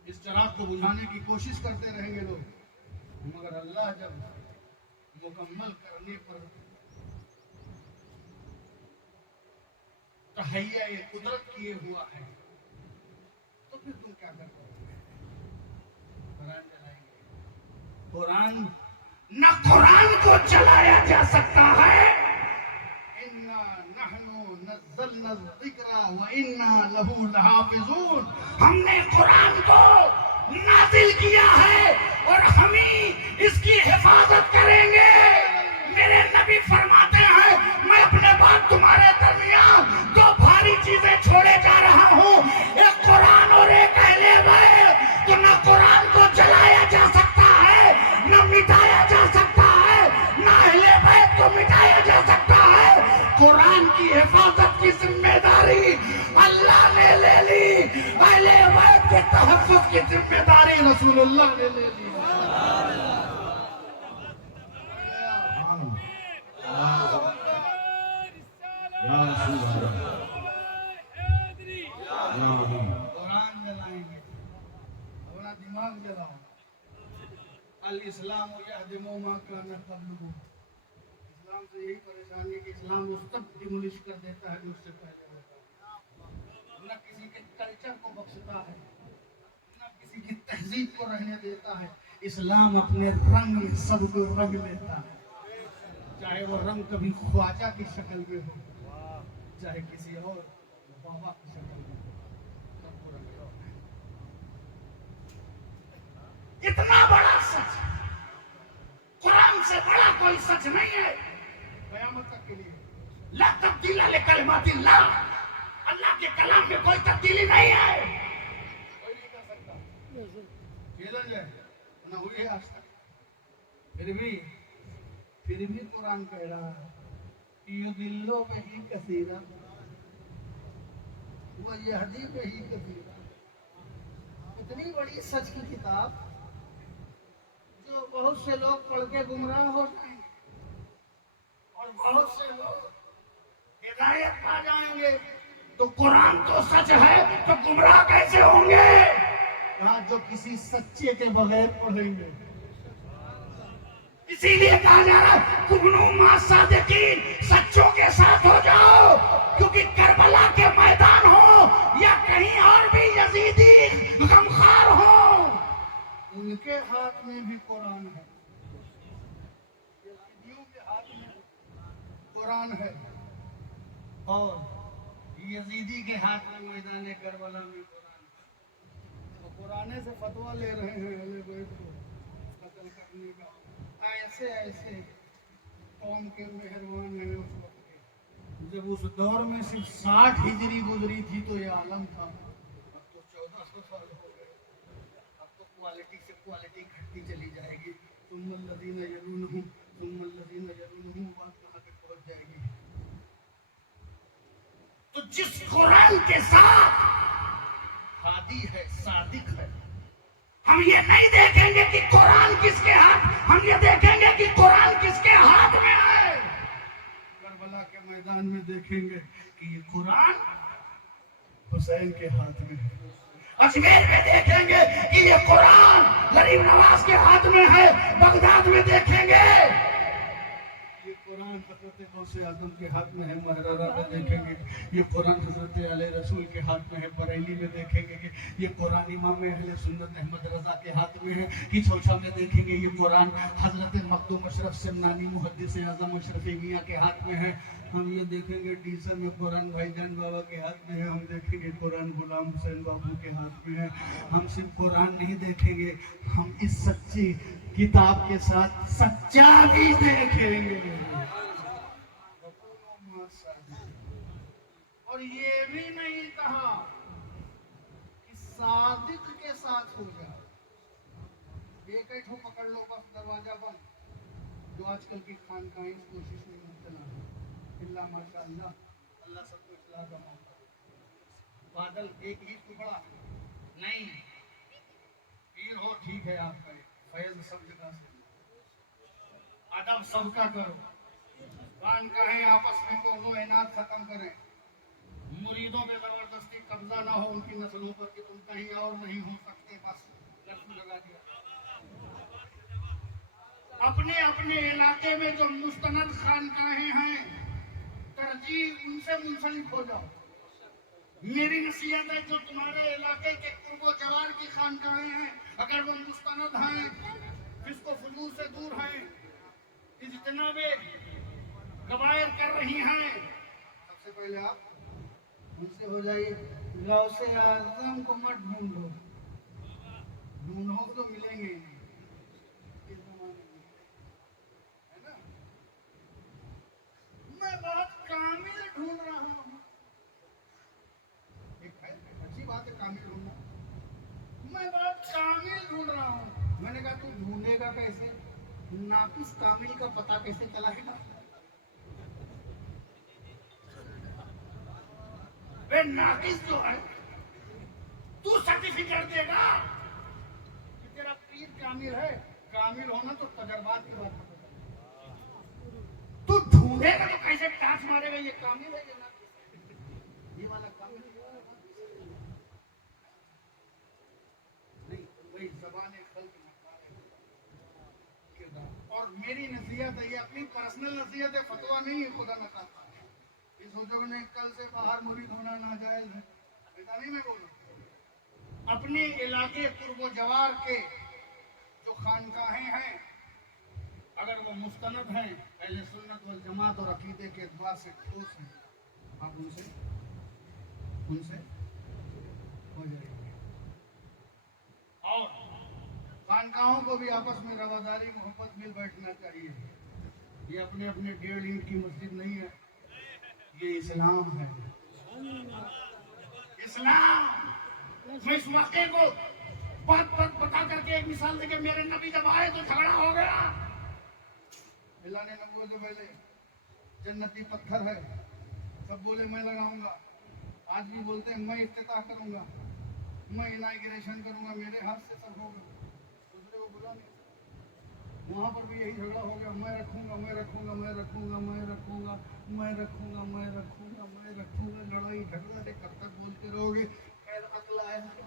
اس چراغ کو بجھانے کی کوشش کرتے رہیں گے لوگ، مگر اللہ جب مکمل کرنے پر تہیہ قدرت کیے ہوا ہے تو پھر تم کیا کرتے ہو؟ قرآن جلائیں گے۔ قرآن نہ قرآن کو چلایا جا سکتا ہے، اِنَّا نَحْنُ نَزَّلْنَا الذِّكْرَ وَإِنَّا لَهُ لَحَافِظُونَ۔ ہم نے قرآن کو نازل کیا ہے اور ہم ہی اس کی حفاظت کریں گے۔ میرے نبی فرماتے ہیں میں اپنے بعد تمہارے درمیان دو بھاری چیزیں چھوڑے جا رہا ہوں، ایک قرآن اور ایک اہل بیت۔ تو نہ قرآن کو چلایا جا سکتا ہے، نہ مٹایا جا سکتا ہے، نہ اہل بیت کو مٹایا جا سکتا ہے۔ قرآن کی حفاظت کی ذمہ داری اللہ نے لے لی، اہل بیت کے تحفظ کی ذمہ داری رسول اللہ نے لے لی۔ قرآن جلائیں گے، اپنا دماغ جلاؤ۔ الاسلام یہدم ما کان قبلہ، اسلام سے یہی پریشانی ہے کہ اسلام اس تک ڈیمولش کر دیتا ہے جو اس سے پہلے ہوتا ہے، نہ کسی کے کلچر کو بخشتا ہے، نہ کسی کی تہذیب کو رہنے دیتا ہے۔ اسلام اپنے رنگ میں سب کو رنگ لیتا ہے، چاہے وہ رنگ کبھی خواجہ کی شکل میں ہو، چاہے کسی اور بابا کی شکل میں ہو، سب کو رنگ لیتا ہے۔ اتنا بڑا سچ، قرآن سے بڑا کوئی سچ نہیں ہے قیامت تک کے لیے۔ لا تبدیل لکلمات اللہ، اللہ کے کلام میں کوئی تبدیلی نہیں ہے، کوئی نہیں کر سکتا۔ چیلنج ہے، نہ ہوئی ہے آج تک، پھر بھی قرآن کہہ رہا ہے یضل بہ کثیرا ویہدی بہ کثیرا۔ اتنی بڑی سچ کی کتاب جو بہت سے لوگ پڑھ کے گمراہ ہو جائیں گے اور بہت سے لوگ ہدایت پا جائیں گے، تو قرآن تو سچ ہے تو گمراہ کیسے ہوں گے؟ کہا جو کسی سچے کے بغیر پڑھیں گے۔ اسی لیے کہا جا رہا ہے کونوا مع صادقین، سچوں کے ساتھ ہو جاؤ، کیونکہ کربلا کے میدان ہو یا کہیں اور بھی یزیدی غمخوار ہو، ان کے ہاتھ میں بھی قرآن ہے، یزیدیوں کے ہاتھ میں قرآن ہے، اور یزیدی کے ہاتھ میں میدان کربلا میں قرآن ہے۔ وہ قرآن سے فتویٰ لے رہے ہیں اہل بیت کو قتل کرنے کا۔ ایسے ایسے قوم کے مہربان ہیں اس وقت کے، جب اس دور میں صرف 60 ہجری گزری تھی تو یہ عالم تھا، اب تو 1400 سال ہو گئے، اب تو کوالٹی سے کوالٹی گھٹتی چلی جائے گی۔ ثم الذین یلونہم ثم الذین یلونہم، بات کہاں تک پہنچ جائے گی؟ تو جس قرآن کے ساتھ ہادی ہے، صادق ہے، ہم یہ نہیں دیکھیں گے کہ قرآن کس کے ہاتھ، ہم یہ دیکھیں گے کہ قرآن کس کے ہاتھ میں ہے۔ کربلا کے میدان میں دیکھیں گے کہ یہ قرآن حسین کے ہاتھ میں ہے، अजमेर में देखेंगे कि ये कुरान गरीब नवाज के हाथ में है, बगदाद में देखेंगे ये कुरान हजरत गौसे आजम के हाथ में है, महरारा में देखेंगे ये कुरान हजरत अली रसूल के हाथ में है, बरेली में देखेंगे कि ये कुरान इमाम अहले सुन्नत अहमद रजा के हाथ में है, कि चौसा में देखेंगे ये कुरान हजरत मखदूम अशरफ सिमनानी मुहद्दिस आजम अशरफ मियां के हाथ में है। हम ये देखेंगे डीसा में कुरान भाईजान बाबा के हाथ में है, हम देखेंगे कुरान गुलाम हुसैन बाबू के हाथ में है। हम सिर्फ कुरान नहीं देखेंगे, हम इस सच्ची किताब के साथ सच्चा भी देखेंगे। और ये भी नहीं कहा कि सादिक के साथ होगा, एक ही ठो पकड़ लो बस दरवाजा बंद, जो आजकल की खानकाएं इस कोशिश में मुब्तला है। इल्ला माशाअल्लाह, अल्लाह सबको इस्लाह का मौका। बादल एक ही टुकड़ा नहीं, पीर हो ठीक है आपका, फैज सब जगह से, अदब सबका करो, कान कहें आपस में दोनों इनाद खत्म करें, मुरीदों पे जबरदस्ती कब्जा ना हो उनकी नस्लों पर कि तुम कहीं और नहीं हो सकते, बस लफ्ज़ लगा दिया। अपने अपने इलाके में जो मुस्तनद खानकाहें हैं, तरजीह उनसे मुंसलिक हो जाओ। मेरी नसीहत है, जो तुम्हारे इलाके के कुर्बो जवार की खानकाहें हैं, अगर वो मुस्तनद हैं, जिसको फजूल से दूर हैं, इज्तिनाबे कबायर कर रही हैं, सबसे पहले आप उनसे हो जाइए। गौसे आज़म को मत ढूंढो, ढूंढो तो मिलेंगे इस ज़माने में, है ना। मैं बहुत कामिल ढूंढ रहा हूँ, एक है अच्छी बात है कामिल ढूंढना, मैं बहुत कामिल ढूंढ रहा हूँ। मैंने कहा तू ढूंढेगा कैसे, नाकिस कामिल का पता कैसे चलाएगा। वे नाकिस जो है, तू सर्टिफिकेट देगा कि तेरा पीर कामिल है, कामिल होना तो तजर्बात के बाद पता चलेगा। तू ढूंढेगा तो कैसे टाच मारेगा ये कामिल है ये नाकिस, ये वाला कामिल नहीं, वही ज़बाने खल्क किरदार। और मेरी नसीहत है, ये अपनी पर्सनल नसीहत है, फतवा नहीं है, खुदा न खास्ता। इस सोचो ने कल से बाहर मुरीद होना नाजायज है, ऐसा नहीं मैं बोलूं। अपने इलाके कुर्बो जवार के जो खानकाहें हैं, अगर वो मुस्तनद हैं, अहले सुन्नत वल जमात और अकीदे के एतबार से ठोस हैं, आप उनसे हो जाएंगे। और खानकाहों को भी आपस में रवादारी मोहब्बत मिल बैठना चाहिए। ये अपने अपने 1.5 ईंट की मस्जिद नहीं है, ये इस्लाम है। इस्लाम। मैं इस वाक़े को बात बता करके एक मिसाल देके, मेरे नबी जब आए तो झगड़ा हो गया। अल्लाह ने नबूवत से पहले जन्नती पत्थर है, सब बोले मैं लगाऊंगा, आज भी बोलते हैं मैं इफ्तिताह करूंगा, मैं इनाग्रेशन करूंगा, मेरे हाथ से सब होगा, दूसरे को बुला नहीं। वहाँ पर भी यही झगड़ा हो गया, मैं रखूंगा, मैं रखूंगा, मैं रखूंगा, मैं रखूंगा, मैं रखूंगा, मैं रखूंगा, मैं रखूंगा, लड़ाई झगड़ा रे कब तक बोलते रहोगे। खैर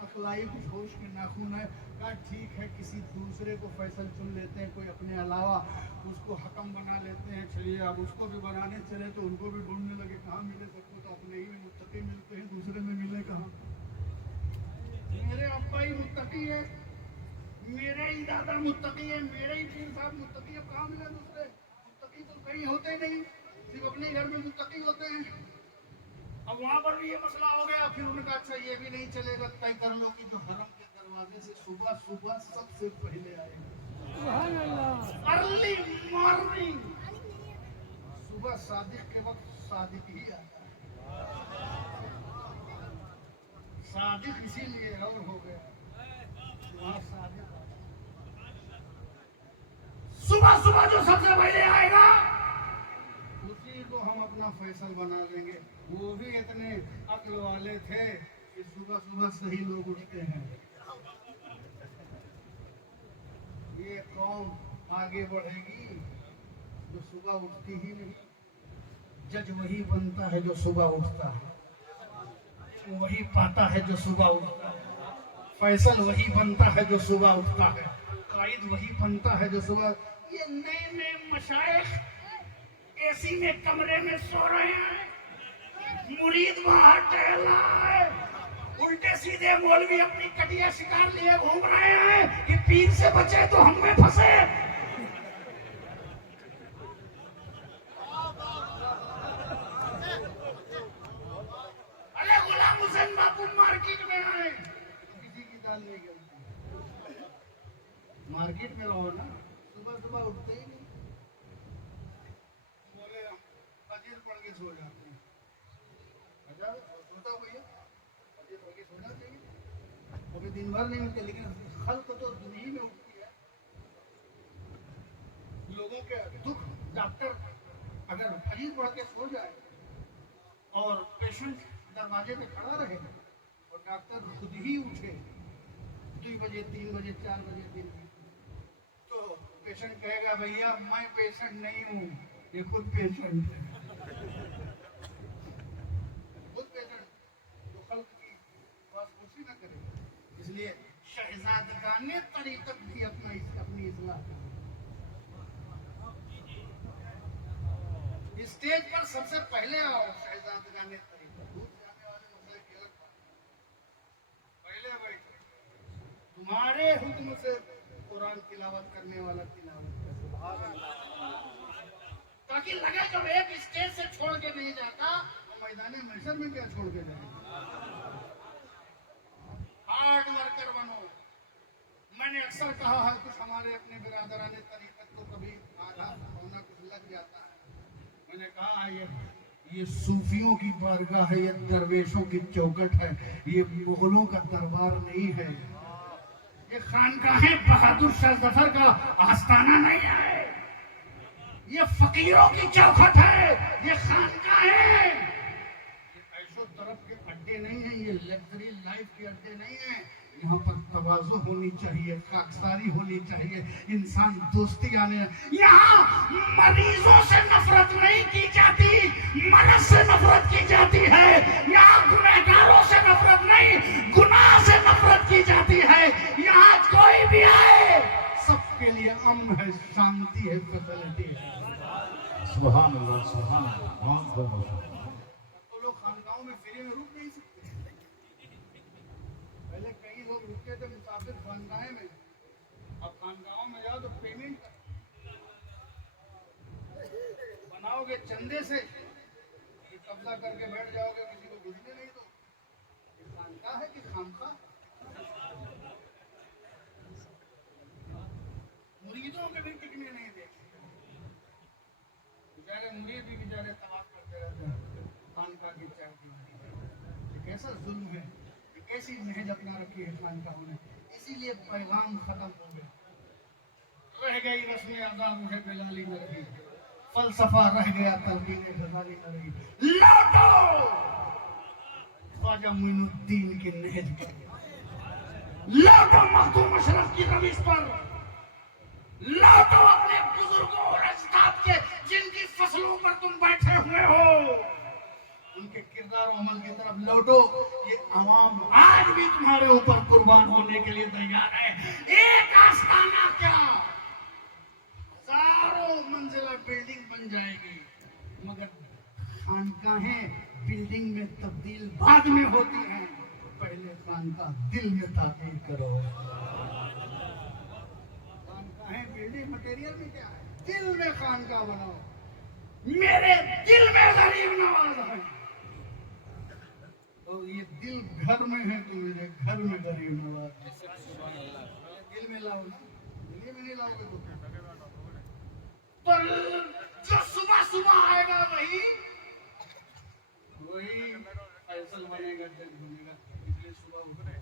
अकलाई कुछ होश में नाखून है, कहा ठीक है किसी दूसरे को फैसल चुन लेते हैं, कोई अपने अलावा उसको हकम बना लेते हैं। चलिए अब उसको भी बनाने चले तो उनको भी ढूंढने लगे, कहाँ मिले सबको, तो अपने ही में मुत्तकी मिलते हैं, दूसरे में मिले कहाँ। मेरे अब्बा ही मुत्तकी है, मेरे ही दादा मुत्तकी है, मेरे ही पीर साहब मुत्तकी है, कहाँ मिले दूसरे। मुत्तकी तो कहीं होते नहीं, सिर्फ अपने घर में मुत्तकी होते हैं। अब वहाँ पर भी ये मसला हो गया, फिर उनका अच्छा ये भी नहीं चलेगा, तय कर लो कि जो हरम के दरवाजे से सुबह सुबह सबसे पहले आएगा, अर्ली मॉर्निंग, सुबह सादिक के वक्त सादिक ही आता है। सादिक इसीलिए और हो गया, वहाँ सादिक सुबह सुबह जो सबसे पहले आएगा उसी को हम अपना फैसल बना देंगे। वो भी इतने अक्ल वाले थे कि सुबह सुबह सही लोग उठते हैं। ये कौम आगे बढ़ेगी जो सुबह उठती ही नहीं। जज वही बनता है जो सुबह उठता है, वही पाता है जो सुबह उठता है। फैसल वही बनता है जो सुबह उठता है, कायद वही बनता है जो सुबह। ये नए नए मशाइख एसी में कमरे में सो रहे हैं, मुरीद बाहर टहल रहा है, उल्टे सीधे मौलवी अपनी कटिया शिकार लिए घूम रहे हैं कि पीर से बचे तो हम में फंसे। अरे गुलाम हुसैन बापू मार्केट में आए, किसी की दाल नहीं गलती, मार्केट में रहो ना, सुबह सुबह उठते ही नहीं, बोले हम फजीर पढ़ के सो जाते हैं। अच्छा सोता भैया फजीर पढ़ के सोना चाहिए, कभी दिन भर नहीं उठते, लेकिन खल्क तो दुनिया में उठती है। लोगों के दुख, डॉक्टर अगर फजीर पढ़ के सो जाए और पेशेंट दरवाजे पे खड़ा रहे और डॉक्टर खुद ही उठे 2 बजे 3 बजे 4 बजे दिन, तो पेशेंट कहेगा भैया मैं पेशेंट नहीं हूँ, ये खुद पेशेंट है, खुद पेशेंट, तो खल्क की बात कुर्सी न करे। इसलिए शहजादगाने तरीकत भी अपनी इस्लाह करें। स्टेज पर सबसे पहले आओ, शहजादगाने तरीकत, दूर जाने वाले मसले की अलग बात, पहले बैठो, तुम्हारे हुक्म से कुरान तिलावत करने वाला तिलावत करे, सुभान अल्लाह, ताकि लगे जब एक स्टेज से छोड़ के नहीं जाता तो मैदान महशर में क्या छोड़ के जाएगा। हार्ड वर्कर बनो। मैंने अक्सर कहा है कुछ हमारे अपने बिरादराने तरीकत को कभी आधा पौना कुछ लग जाता है, मैंने कहा ये सूफियों की बारगाह है, ये दरवेशों की चौकट है, ये मुगलों का दरबार नहीं है, ये खानकाहें बहादुर शाह जफर का आस्थाना नहीं है, ये फकीरों की चौखट है, ये खानकाहें, ये ऐशो तरफ के अड्डे नहीं है, ये लग्जरी लाइफ के अड्डे नहीं है। यहाँ पर तवाज़ु होनी चाहिए, खाकसारी होनी चाहिए, इंसान दोस्ती आने। यहाँ मरीजों से नफरत नहीं की जाती, मरज से नफरत की जाती है। यहाँ गुनहगारों से नफरत नहीं, गुनाह से नफरत की जाती है। यहाँ कोई भी आए सबके लिए अमन है, शांति है, फैसिलिटी है। सुभान अल्लाह, सुभान अल्लाह। तो लोग खानकाहों में फ्री में रुक नहीं सकते। पहले कई लोग रुकते थे मुसाफिर खानकाहें में, अब खानकाहों में जाओ तो पेमेंट बनाओगे चंदे से, कब्जा करके बैठ जाओगे, किसी को घुसने नहीं दो। खानकाह है कि खामखा? मुरीदों के भी टिकने नहीं देते, बेचारे मुरीद भी बेचारे तबाह करते रहते हैं खानकाह की चाहती। कैसा जुल्म है, कैसी महज अपना रखी है खानकाहों ने। इसीलिए पैगाम खत्म हो गया, रह गई रस्म अदा मुझे बिलाली न रही, फलसफा रह गया तलकीन गजाली न रही। लौटो ख्वाजा मोइनुद्दीन की नहज पर, लौटो मखदूम अशरफ की रविश पर, लौटो अपने बुजुर्गों और अजदाद के जिनकी फसलों पर तुम बैठे हुए हो, उनके किरदार और अमल की तरफ लौटो। ये अवाम आज भी तुम्हारे ऊपर कुर्बान होने के लिए तैयार है। एक आस्थाना क्या, हजारों मंजिला बिल्डिंग बन जाएगी, मगर खानकाहें बिल्डिंग में तब्दील बाद में होती हैं। पहले खानकाह दिल में ताबीर करो। खानकाहें बिल्डिंग मटेरियल में क्या है, दिल में खानकाह बनाओ। मेरे दिल में गरीब नवाज है, तो ये दिल घर में है तो मेरे घर में गरीब नवाज है। दिल में लाओ ना, दिल में नहीं लाओगे तो जो सुबह सुबह आएगा वही फैसल बनेगा, जज बनेगा। इसलिए सुबह उठे,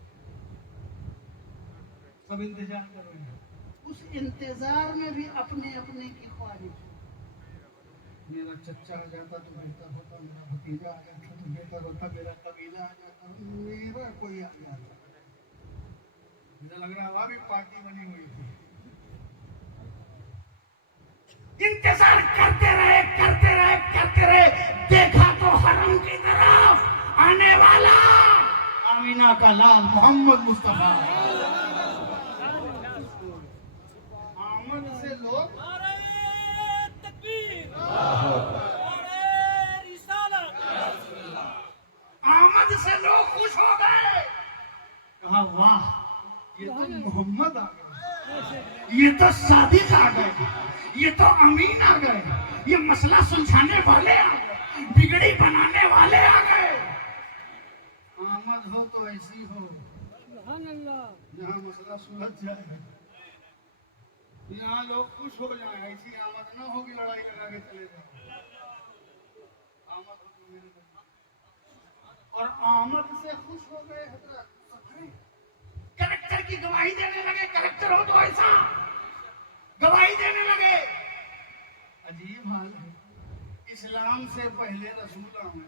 सब इंतजार करो। उस इंतजार में भी अपने अपने की ख्वाहिश, मेरा चच्चा आ जाता तो बेहतर होता, मेरा भतीजा आ जाता तो बेहतर होता, मेरा कबीला आ जाता, मेरा कोई आ जाता। मुझे लग रहा वहां भी पार्टी बनी हुई थी। इंतजार करते रहे, करते रहे, करते रहे, देखा तो हरम की तरफ आने वाला आमीना का लाल मोहम्मद मुस्तफा। आमद से लोग आमद से लोग खुश हो गए। कहा वाह, ये तो मोहम्मद आ गए, ये तो सादिक आ गए, ये तो अमीन आ गए, ये मसला सुलझाने वाले आ गए, बिगड़ी बनाने वाले आ गए। आमद हो तो ऐसी हो यहाँ मसला सुलझ जाए, यहाँ लोग खुश हो जाए। ऐसी आमद ना होगी लड़ाई लगा के चले जाओ। आमद हो तो मेरे को, और आमद से खुश हो गए हजरत। कलेक्टर की गवाही देने लगे, कलेक्टर हो तो ऐसा गवाही देने लगे। अजीब हाल है, इस्लाम से पहले रसूल आए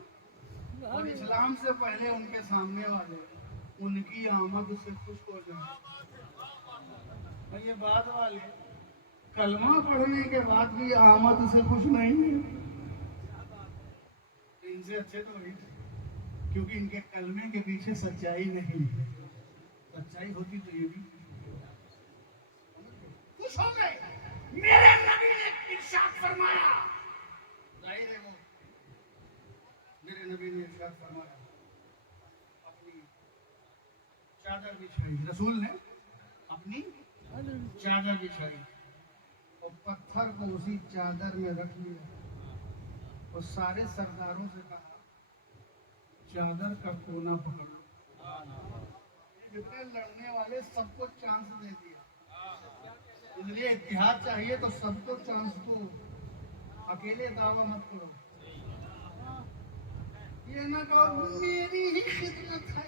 और इस्लाम से पहले उनके सामने वाले उनकी आमद से खुश हो जाए। और ये बाद वाले कलमा पढ़ने के बाद भी आमद से खुश नहीं है। इनसे अच्छे तो वही थे, क्योंकि इनके कलमे के पीछे सच्चाई नहीं है। सच्चाई होती तो ये भी खुश हो गए। मेरे नबी ने इरशाद फरमाया, जाहिर है वो मेरे नबी ने इरशाद फरमाया, अपनी चादर बिछाई, रसूल ने अपनी चादर बिछाई और पत्थर को उसी चादर में रख लिया और सारे सरदारों से कहा चादर का कोना पकड़ लो। जितने लड़ने वाले सबको चांस दे दिया, इसलिए इतिहाद चाहिए तो सबको चांस दो, अकेले दावा मत करो। ये ना कहो मेरी ही खिदमत है,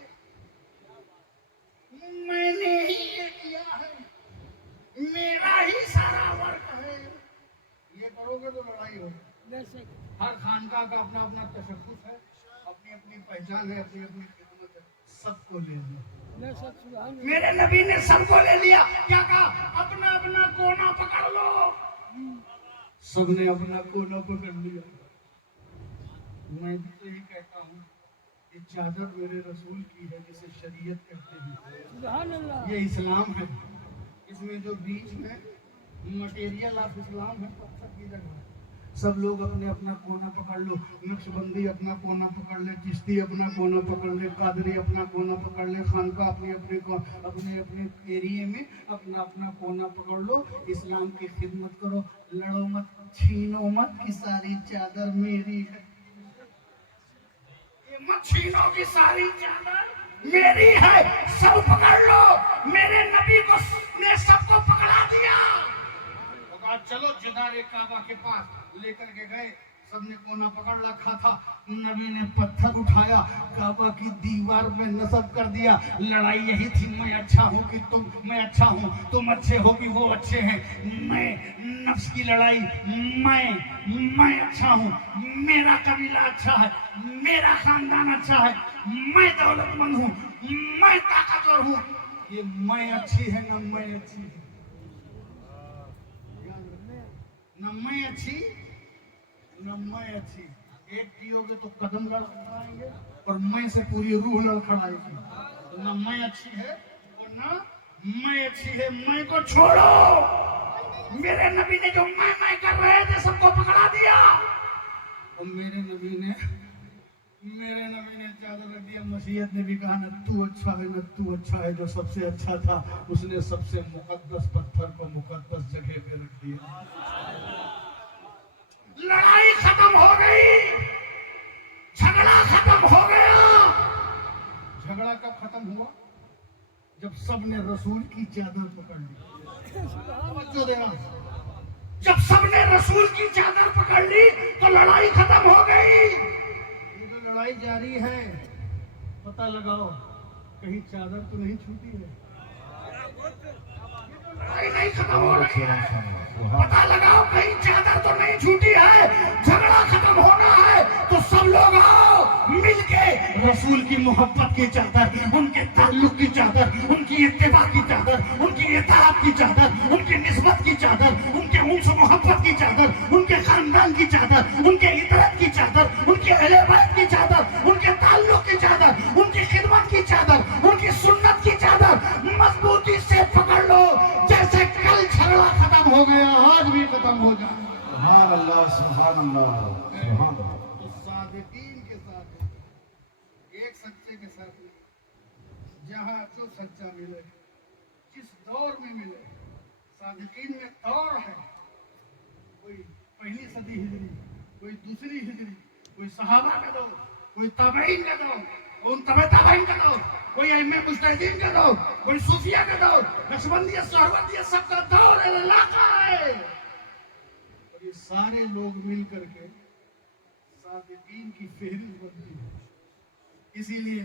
मैंने ही ये किया है, मेरा ही सारा वर्क है। ये करोगे तो लड़ाई होगी। हर खानका का अपना अपना तशख्खुस है, अपनी अपनी पहचान है, अपनी अपनी खिदमत है, सबको ले लिया। मेरे नबी ने सबको ले लिया। क्या कहा? अपना अपना कोना पकड़ लो। सबने अपना कोना पकड़ लिया। मैं भी तो यही कहता हूँ, ये चादर मेरे रसूल की है जिसे शरीयत कहते हैं, ये इस्लाम है। इसमें जो बीच में मटेरियल ऑफ इस्लाम है, पत्थर की जगह सब लोग अपने अपना कोना पकड़ लो। नक्शबंदी अपना कोना पकड़ ले, चिश्ती अपना कोना पकड़ ले, कादरी अपना कोना पकड़ ले, खानका अपने अपने एरिए में अपना अपना कोना पकड़ लो। इस्लाम की खिदमत करो, लड़ो मत, छीनो मत की सारी चादर मेरी है। ये मत छीनो की सारी चादर मेरी है, सब पकड़ लो। मेरे नबी को ने सबको पकड़ा दिया। चलो जदारे काबा के पास लेकर के गए, सबने कोना पकड़ रखा था। नबी ने पत्थर उठाया, काबा की दीवार में नस्ब कर दिया। लड़ाई यही थी, मैं अच्छा हूँ कि मैं अच्छा हूँ, तुम अच्छे हो कि वो अच्छे हैं। मैं नफ्स की लड़ाई, मैं अच्छा हूँ, मेरा कबीला अच्छा है, मेरा खानदान अच्छा है, मैं दौलतमंद हूँ, मैं ताकतवर हूँ। ये मैं अच्छी है न मैं अच्छी है, न मैं अच्छी न मैं अच्छी। एक पियोगे तो कदम लड़खड़ाएंगे और मैं से पूरी रूह लड़खड़ाएगी। तो न मैं अच्छी है और न मैं अच्छी है। मैं को छोड़ो। मेरे नबी ने जो मैं कर रहे थे सबको पकड़ा दिया। और मेरे नबी ने चादर रख दिया। मसीहत ने भी कहा न तू अच्छा है, न तू अच्छा है। जो सबसे अच्छा था उसने सबसे मुकद्दस पत्थर को मुकद्दस जगह पे रख दिया। लड़ाई खत्म हो गई, झगड़ा खत्म हो गया। झगड़ा कब खत्म हुआ? जब सबने रसूल की चादर पकड़ ली। जो देना, जब सबने रसूल की चादर पकड़ ली तो लड़ाई खत्म हो गई। ये जो लड़ाई जारी है, पता लगाओ कहीं चादर तो नहीं छूटी है। लड़ाई नहीं खत्म हो रही है, पता लगाओ कहीं चादर तो नहीं छूटी है। झगड़ा खत्म होना है तो सब लोग आओ मिलके रसूल की मोहब्बत की चादर, उनके ताल्लुक की चादर, उनकी इत्तिबा की चादर, उनकी इताअत की चादर, उनकी निस्बत की चादर, उनके उनसे मोहब्बत की चादर, उनके खानदान की चादर, उनके इतरत की चादर, उनके अहले बैत की चादर, उनके ताल्लुक की चादर, उनकी खिदमत की चादर, आज भी खत्म हो जाए। सुभान अल्लाह, सुभान अल्लाह, सुभान अल्लाह। तो सादिकीन के साथ, एक सच्चे के साथ नहीं, जहाँ जो सच्चा मिले, जिस दौर में मिले, सादिकीन में दौर है। कोई पहली सदी हिजरी, कोई दूसरी हिजरी, कोई सहाबा का दौर, कोई ताबईन का दौर, उन ताबईन का दौर, कोई अइम्मे मुज्तहिदीन का दौर, कोई सूफिया का दौर, नक्शबंदियत, सहरवंदियत, सबका दौर है, इलाका है। और ये सारे लोग मिल करके सादिकीन की फहरिस्त बनती है। इसीलिए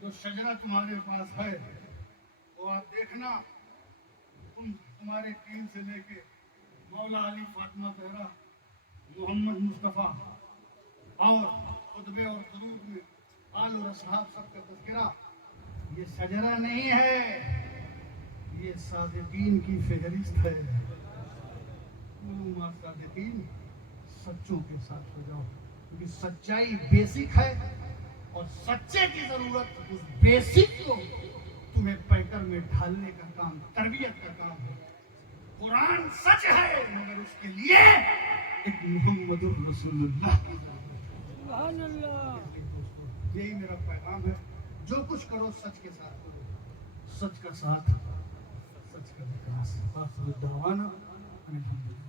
जो शजरा तुम्हारे पास है वो आप देखना, तुम्हारे टीम से लेके मौला अली, फातिमा ज़हरा, मोहम्मद मुस्तफ़ा और खुतबे और दुरूद में आल और असहाब सबका तज़किरा, ये शजरा नहीं है, ये सादिकीन की फहरिस्त है। मालूम सादिकीन सच्चों के साथ हो जाओ, क्योंकि सच्चाई बेसिक है और सच्चे की जरूरत उस बेसिक को तुम्हें पैकर में ढालने का काम, तरबियत का काम है। कुरान सच है मगर उसके लिए एक मुहम्मदुर रसूलुल्लाह की जरूरत है। दोस्तों, यही मेरा पैगाम है, जो कुछ करो सच के साथ करो, सच का साथ, सच का विकास। आखिर दावाना अल्हम्दुलिल्लाह।